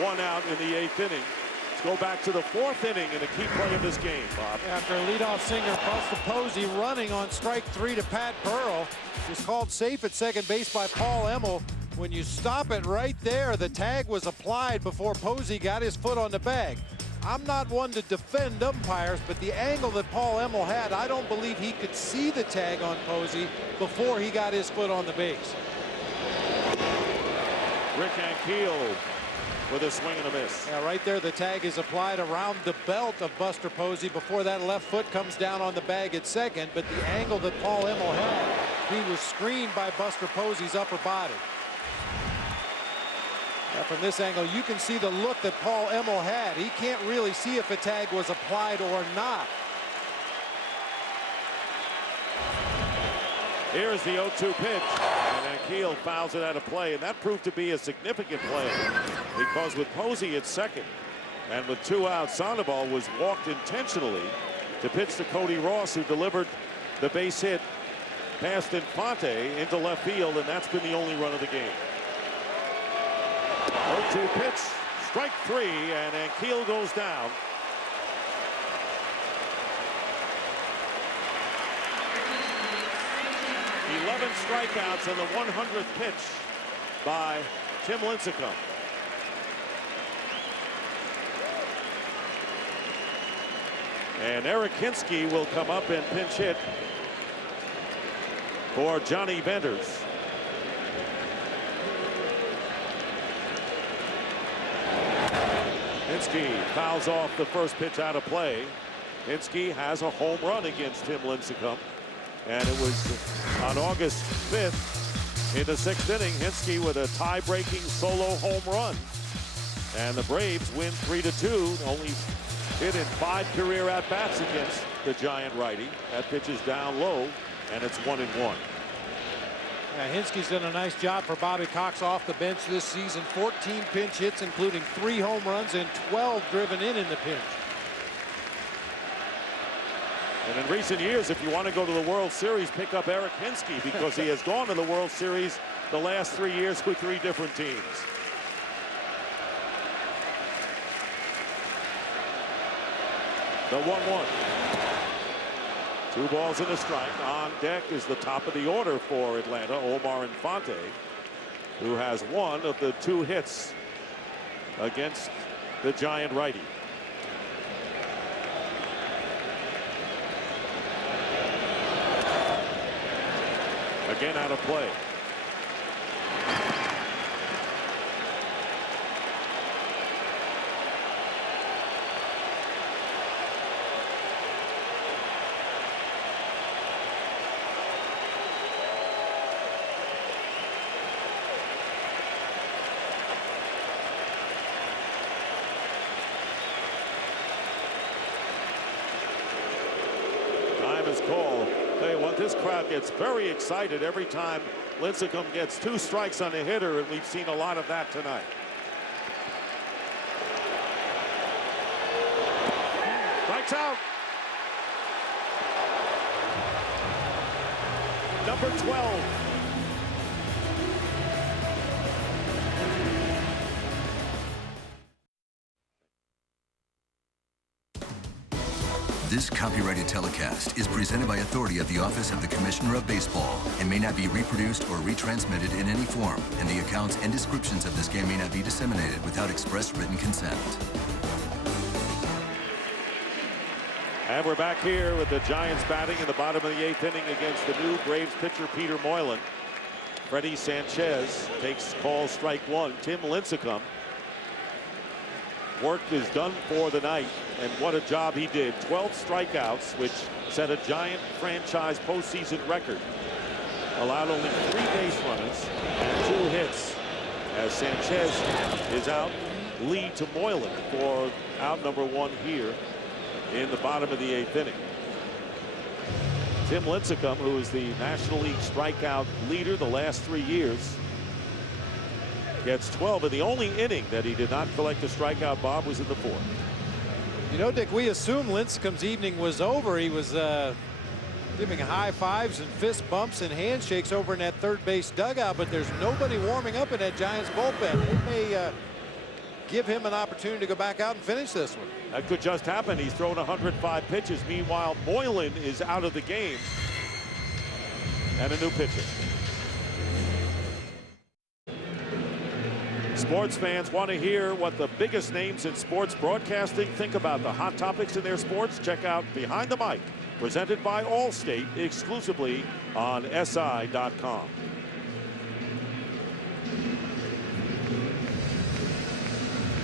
1 out in the 8th inning. Let's go back to the 4th inning and a key play of this game, Bob. After leadoff singer Buster Posey running on strike 3 to Pat Burrell, was called safe at second base by Paul Emmel. When you stop it right there, the tag was applied before Posey got his foot on the bag. I'm not one to defend umpires, but the angle that Paul Emmel had, I don't believe he could see the tag on Posey before he got his foot on the base. Rick Ankiel with a swing and a miss. Yeah, right there, the tag is applied around the belt of Buster Posey before that left foot comes down on the bag at second, but the angle that Paul Emmel had, he was screened by Buster Posey's upper body. Now from this angle, you can see the look that Paul Emmel had. He can't really see if a tag was applied or not. Here's the 0-2 pitch, and Ankiel fouls it out of play, and that proved to be a significant play because with Posey at second and with 2 outs, Sandoval was walked intentionally to pitch to Cody Ross, who delivered the base hit past Infante into left field, and that's been the only run of the game. 0-2 pitch, strike 3, and Ankiel goes down. Eleven strikeouts and the 100th pitch by Tim Lincecum. And Eric Hinsky will come up and pinch hit for Johnny Benders. Hinsky fouls off the first pitch out of play. Hinsky has a home run against Tim Lincecum. And it was on August 5th in the 6th inning, Hinsky with a tie-breaking solo home run. And the Braves win 3-2, only hit in 5 career at-bats against the Giant righty. That pitch is down low, and it's 1-1. Yeah, Hinsky's done a nice job for Bobby Cox off the bench this season. 14 pinch hits, including 3 home runs and 12 driven in the pinch. And in recent years, if you want to go to the World Series, pick up Eric Hinsky because he has gone to the World Series the last 3 years with 3 different teams. The 1-1. 2 balls and a strike. On deck is the top of the order for Atlanta, Omar Infante, who has 1 of the 2 hits against the Giant righty. Again out of play. Time is called. Tell you what, this crowd gets very excited every time Lincecum gets 2 strikes on the hitter, and we've seen a lot of that tonight. Strikes out. Number 12. This copyrighted telecast is presented by authority of the Office of the Commissioner of Baseball and may not be reproduced or retransmitted in any form, and the accounts and descriptions of this game may not be disseminated without express written consent. And we're back here with the Giants batting in the bottom of the 8th inning against the new Braves pitcher Peter Moylan. Freddie Sanchez takes call strike 1. Tim Lincecum work is done for the night, and what a job he did. 12 strikeouts, which set a Giant franchise postseason record. Allowed only 3 base runners and 2 hits as Sanchez is out. Lead to Moylan for out number 1 here in the bottom of the 8th inning. Tim Lincecum, who is the National League strikeout leader the last 3 years, gets 12, and the only inning that he did not collect a strikeout, Bob, was in the 4th. You know, Dick, we assumed Lincecum's evening was over. He was giving high fives and fist bumps and handshakes over in that third base dugout, but there's nobody warming up in that Giants bullpen. It may give him an opportunity to go back out and finish this one. That could just happen. He's thrown 105 pitches. Meanwhile, Moylan is out of the game. And a new pitcher. Sports fans want to hear what the biggest names in sports broadcasting think about the hot topics in their sports. Check out Behind the Mic, presented by Allstate, exclusively on SI.com.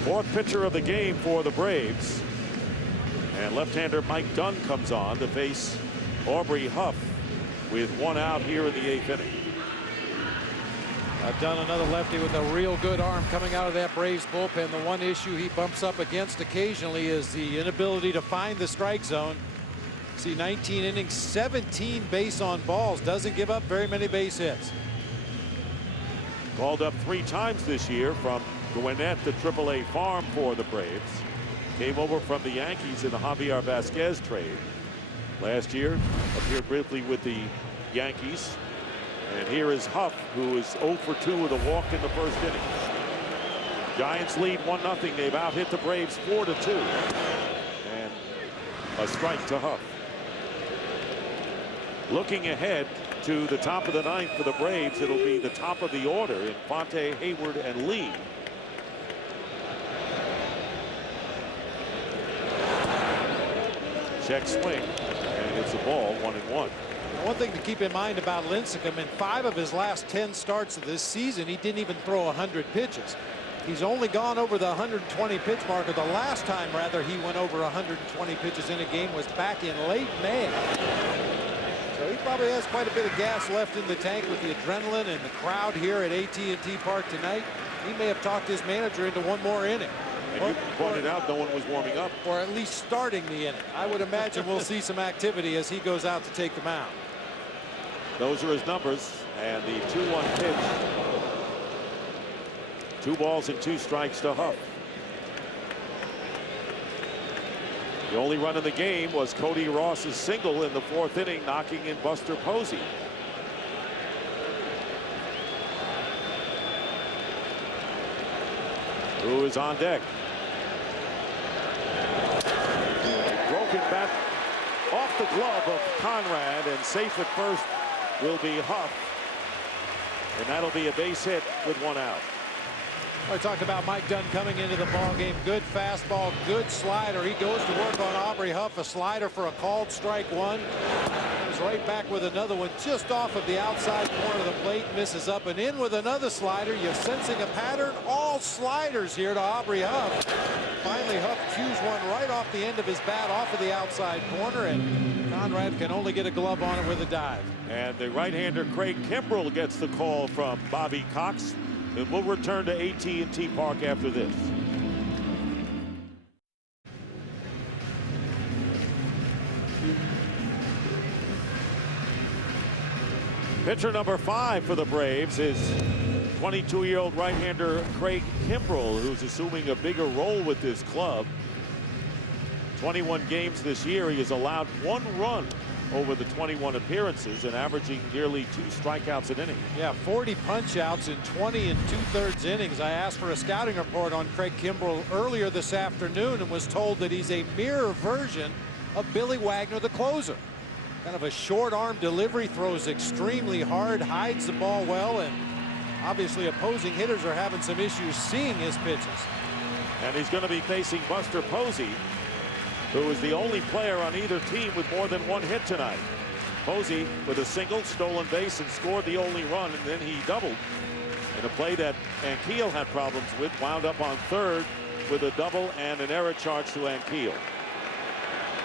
Fourth pitcher of the game for the Braves. And left-hander Mike Dunn comes on to face Aubrey Huff with 1 out here in the 8th inning. Dunn, another lefty with a real good arm coming out of that Braves bullpen. The one issue he bumps up against occasionally is the inability to find the strike zone. See, 19 innings, 17 base on balls. Doesn't give up very many base hits. Called up 3 times this year from Gwinnett to AAA farm for the Braves. Came over from the Yankees in the Javier Vasquez trade. Last year appeared briefly with the Yankees. And here is Huff, who is 0 for 2 with a walk in the first inning. Giants lead 1-0. They've out-hit the Braves 4-2. And a strike to Huff. Looking ahead to the top of the 9th for the Braves, it'll be the top of the order in Fonte, Hayward, and Lee. Check swing, and it's a ball, 1-1. One thing to keep in mind about Lincecum, in 5 of his last 10 starts of this season, he didn't even throw 100 pitches. He's only gone over the 120 pitch marker. The last time, rather, he went over 120 pitches in a game was back in late May. So he probably has quite a bit of gas left in the tank with the adrenaline and the crowd here at AT&T Park tonight. He may have talked his manager into 1 more inning. And you pointed out no one was warming up. Or at least starting the inning. I would imagine we'll see some activity as he goes out to take the mound. Those are his numbers, and the 2-1 pitch. 2 balls and 2 strikes to Huff. The only run in the game was Cody Ross's single in the 4th inning, knocking in Buster Posey. Who is on deck? Broken bat off the glove of Conrad, and safe at first will be Huff. And that'll be a base hit with 1 out. I talked about Mike Dunn coming into the ball game. Good fastball, good slider. He goes to work on Aubrey Huff. A slider for a called strike 1. Comes right back with another one just off of the outside corner of the plate. Misses up and in with another slider. You're sensing a pattern. All sliders here to Aubrey Huff. Finally, Huff cues one right off the end of his bat off of the outside corner, and Conrad can only get a glove on it with a dive. And the right-hander Craig Kimbrell gets the call from Bobby Cox. And we'll return to AT&T Park after this. Pitcher number 5 for the Braves is 22-year-old right-hander Craig Kimbrell, who's assuming a bigger role with this club. 21 games this year. He has allowed 1 run over the 21 appearances and averaging nearly 2 strikeouts an inning. Yeah, 40 punch outs in 20 2/3 innings. I asked for a scouting report on Craig Kimbrell earlier this afternoon and was told that he's a mirror version of Billy Wagner, the closer. Kind of a short arm delivery, throws extremely hard, hides the ball well, and obviously opposing hitters are having some issues seeing his pitches. And he's going to be facing Buster Posey, who is the only player on either team with more than 1 hit tonight. Posey with a single, stolen base, and scored the only run, and then he doubled in a play that Ankiel had problems with. Wound up on third with a double and an error charge to Ankiel.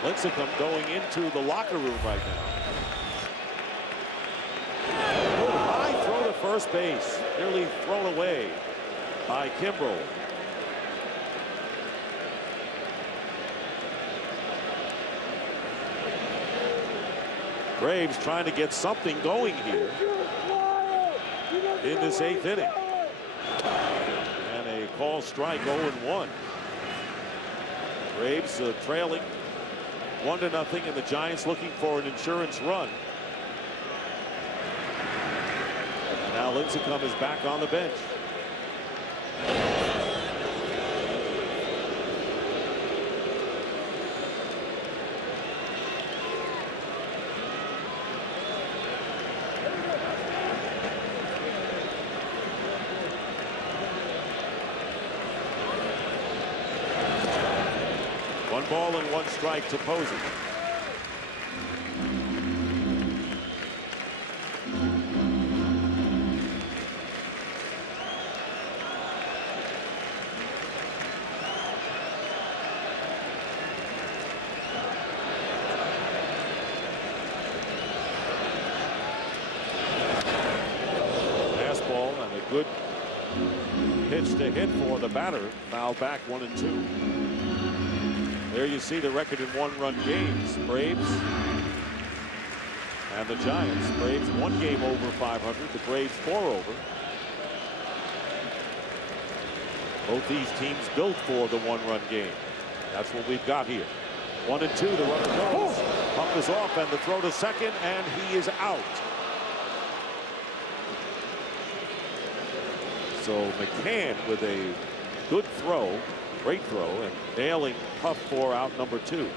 Lincecum going into the locker room right now. High throw to first base, nearly thrown away by Kimbrel. Braves trying to get something going here in this 8th inning. And a call strike, 0-1. Braves trailing 1-0, and the Giants looking for an insurance run. And now Lincecum is back on the bench. One ball and one strike to Posey. Fastball and a good pitch to hit for the batter. Foul back, 1-2. There you see the record in one-run games. Braves and the Giants. Braves 1 game over 500. The Braves 4 over. Both these teams built for the one-run game. That's what we've got here. 1-2. The runner goes. Pump is off, and the throw to second, and he is out. So McCann with a good throw. Great throw, and nailing Puff for out number 2.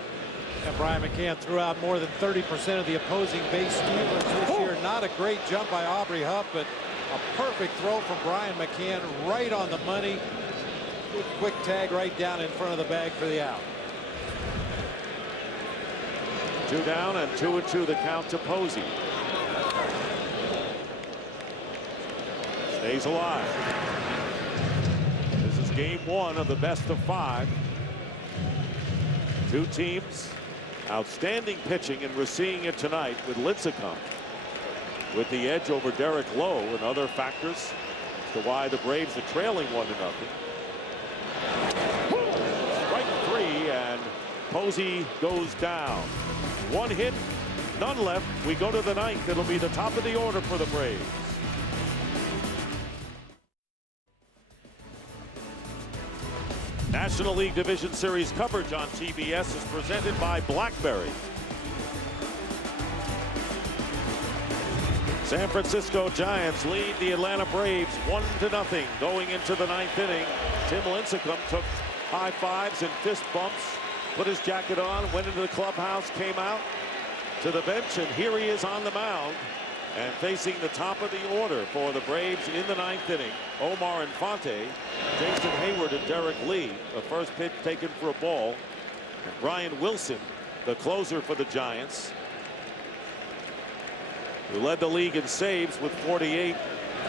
And Brian McCann threw out more than 30% of the opposing base stealers this year. Not a great jump by Aubrey Huff, but a perfect throw from Brian McCann, right on the money. Good quick tag right down in front of the bag for the out. 2 down and 2-2 the count to Posey. Stays alive. Game 1 of the best of 5. 2 teams outstanding pitching, and we're seeing it tonight with Lincecum with the edge over Derek Lowe and other factors as to why the Braves are trailing 1-0. Strike 3, and Posey goes down. 1 hit, none left. We go to the 9th. It'll be the top of the order for the Braves. National League Division Series coverage on TBS is presented by BlackBerry. San Francisco Giants lead the Atlanta Braves 1-0 going into the 9th inning. Tim Lincecum took high fives and fist bumps, put his jacket on, went into the clubhouse, came out to the bench, and here he is on the mound. And facing the top of the order for the Braves in the 9th inning, Omar Infante, Jason Hayward, and Derek Lee. The first pitch taken for a ball. And Brian Wilson, the closer for the Giants, who led the league in saves with 48,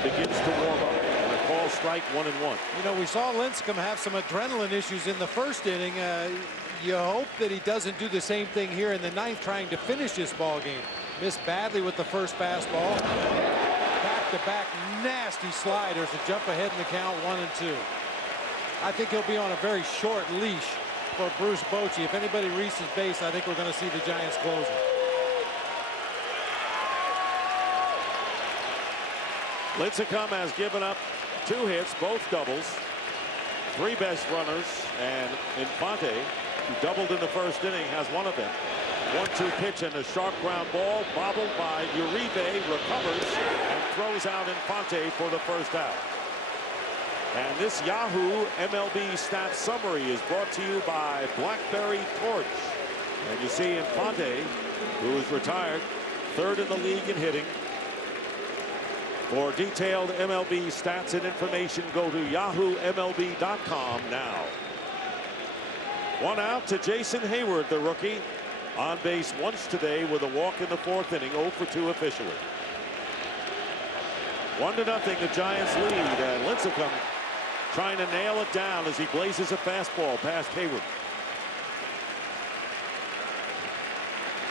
begins to warm up. And a call strike, 1-1. You know, we saw Lincecum have some adrenaline issues in the first inning. You hope that he doesn't do the same thing here in the 9th, trying to finish this ball game. Missed badly with the first fastball. Back-to-back nasty sliders to jump ahead in the count, 1-2. I think he'll be on a very short leash for Bruce Bochy. If anybody reaches base, I think we're going to see the Giants closing. Lincecum has given up 2 hits, both doubles, 3 base runners, and Infante, who doubled in the first inning, has one of them. 1-2 pitch and a sharp ground ball, bobbled by Uribe, recovers and throws out Infante for the first out. And this Yahoo MLB stats summary is brought to you by BlackBerry Torch. And you see Infante, who is retired, 3rd in the league in hitting. For detailed MLB stats and information, go to YahooMLB.com now. 1 out to Jason Hayward, the rookie. On base once today with a walk in the 4th inning, 0 for 2 officially. 1-0, the Giants lead, and Lincecum trying to nail it down as he blazes a fastball past Hayward.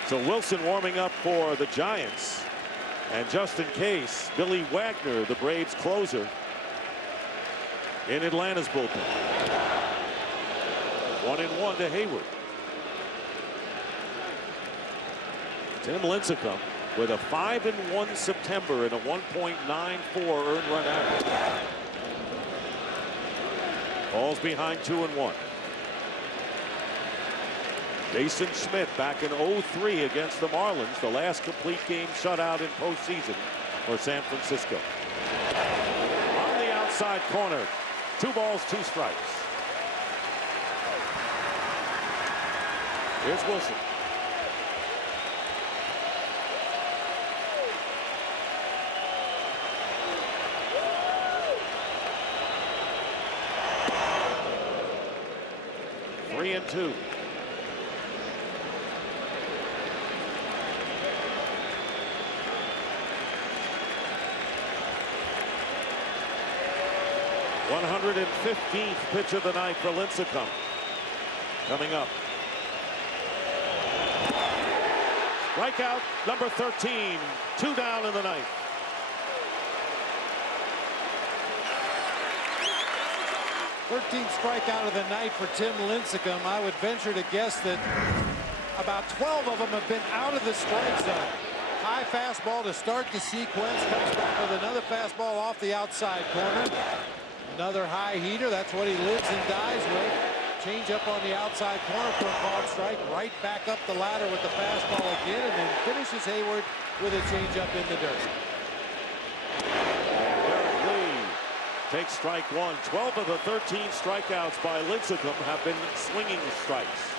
So Wilson warming up for the Giants. And just in case, Billy Wagner, the Braves closer, in Atlanta's bullpen. 1-1 to Hayward. Tim Lincecum with a 5-1 September and a 1.94 earned run average. Falls behind 2-1. Jason Schmidt back in 0-3 against the Marlins, the last complete game shutout in postseason for San Francisco. On the outside corner, 2 balls, 2 strikes. Here's Wilson. Three and 2. .115th pitch of the night for Lincecum. Coming up. Strikeout number 13. 2 down in the ninth. Thirteenth strikeout of the night for Tim Lincecum. I would venture to guess that about 12 of them have been out of the strike zone. High fastball to start the sequence. Comes back with another fastball off the outside corner. Another high heater. That's what he lives and dies with. Change up on the outside corner for a called strike. Right back up the ladder with the fastball again, and then finishes Hayward with a change up in the dirt. Derek Lee takes strike 1. 12 of the 13 strikeouts by Lincecum have been swinging strikes.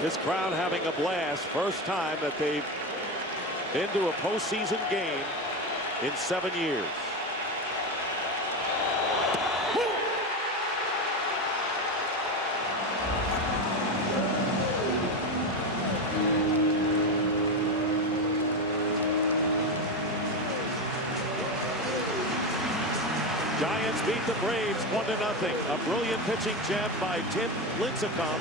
This crowd having a blast. First time that they've been to a postseason game in 7 years. Giants beat the Braves 1-0. A brilliant pitching gem by Tim Lincecum.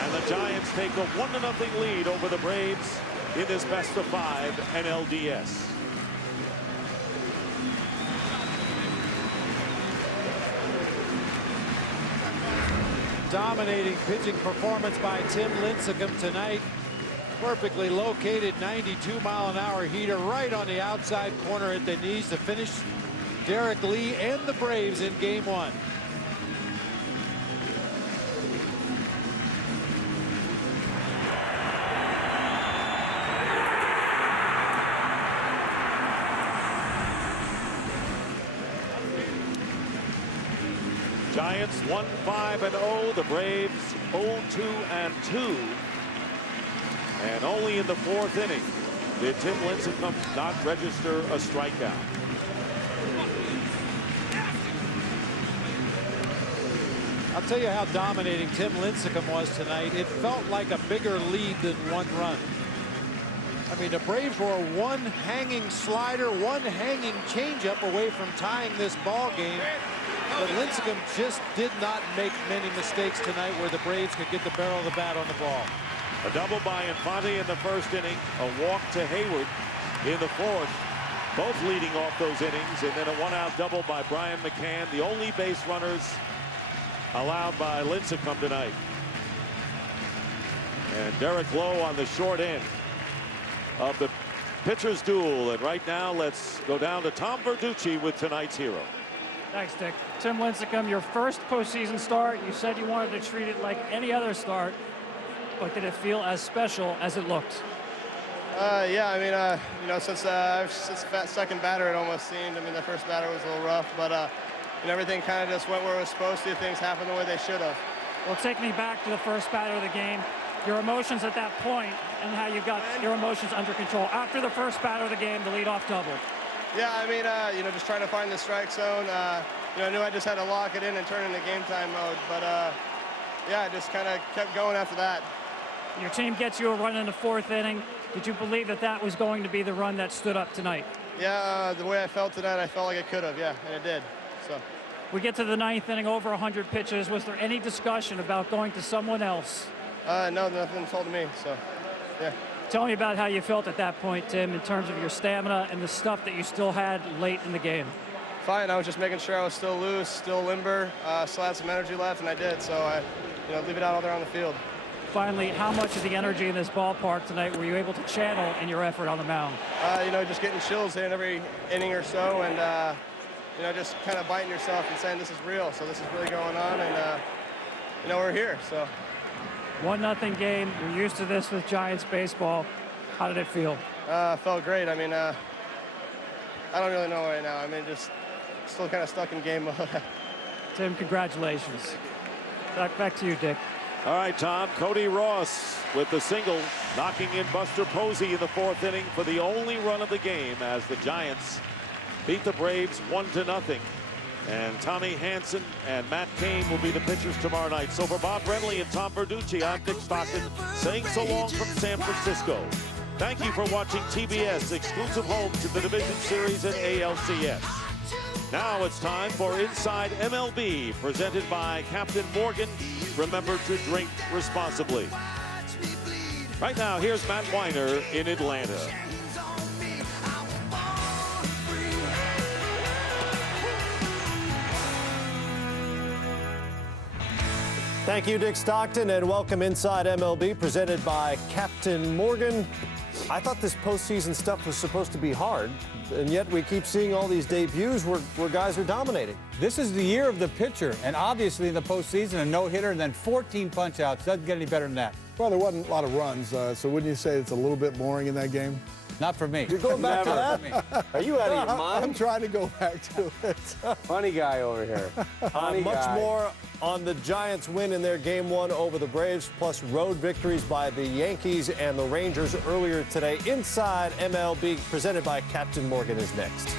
And the Giants take a 1-0 lead over the Braves in this best-of-5 NLDS. Dominating pitching performance by Tim Lincecum tonight. Perfectly located 92-mile-an-hour heater right on the outside corner at the knees to finish Derek Lee and the Braves in Game 1. Giants 1-5-0. The Braves 0-2-2. And only in the 4th inning did Tim Lincecum not register a strikeout. I'll tell you how dominating Tim Lincecum was tonight. It felt like a bigger lead than 1 run. I mean, the Braves were one hanging slider, one hanging changeup away from tying this ball game. But Lincecum just did not make many mistakes tonight where the Braves could get the barrel of the bat on the ball. A double by Infante in the 1st inning, a walk to Hayward in the 4th, both leading off those innings, and then a 1-out double by Brian McCann, the only base runners allowed by Lincecum tonight. And Derek Lowe on the short end of the pitcher's duel. And right now, let's go down to Tom Verducci with tonight's hero. Thanks, Dick. Tim Lincecum, your first postseason start. You said you wanted to treat it like any other start, but did it feel as special as it looked? Yeah, I mean, you know, since the second batter, it almost seemed. I mean, the first batter was a little rough, but and everything kind of just went where it was supposed to. Things happened the way they should have. Well, take me back to the first batter of the game. Your emotions at that point and how you got your emotions under control after the first batter of the game, the leadoff double. Yeah, I mean, just trying to find the strike zone. I knew I just had to lock it in and turn into game time mode. But, yeah, I just kind of kept going after that. Your team gets you a run in the fourth inning. Did you believe that that was going to be the run that stood up tonight? Yeah, the way I felt tonight, I felt like it could have, yeah, and it did. So. We get to the ninth inning, over 100 pitches. Was there any discussion about going to someone else? No, nothing told me, so, yeah. Tell me about how you felt at that point, Tim, in terms of your stamina and the stuff that you still had late in the game. Fine, I was just making sure I was still loose, still limber, still had some energy left, and I did, so I, leave it out there on the field. Finally, how much of the energy in this ballpark tonight were you able to channel in your effort on the mound? Just getting chills in every inning or so, and, just kind of biting yourself and saying this is real, so this is really going on, and, we're here, so. 1-0 game. You're used to this with Giants baseball. How did it feel? Felt great. I mean, I don't really know right now. I mean, just still kind of stuck in game mode. Tim, congratulations. Back to you, Dick. All right, Tom. Cody Ross with the single, knocking in Buster Posey in the fourth inning for the only run of the game as the Giants beat the Braves 1-0. And Tommy Hanson and Matt Cain will be the pitchers tomorrow night. So for Bob Brenly and Tom Verducci, I'm Dick Stockton saying so long from San Francisco. Thank you for watching TBS, exclusive home to the Division Series and ALCS. Now it's time for Inside MLB, presented by Captain Morgan. Remember to drink responsibly. Right now, here's Matt Weiner in Atlanta. Thank you, Dick Stockton, and welcome Inside MLB, presented by Captain Morgan. I thought this postseason stuff was supposed to be hard, and yet we keep seeing all these debuts where guys are dominating. This is the year of the pitcher, and obviously in the postseason, a no-hitter and then 14 punch-outs. Doesn't get any better than that. Well, there wasn't a lot of runs, so wouldn't you say it's a little bit boring in that game? Not for me. You're going back to that? Are you out of your mind? I'm trying to go back to it. Funny guy over here. Much more on the Giants' win in their Game 1 over the Braves, plus road victories by the Yankees and the Rangers earlier today. Inside MLB, presented by Captain Morgan, is next.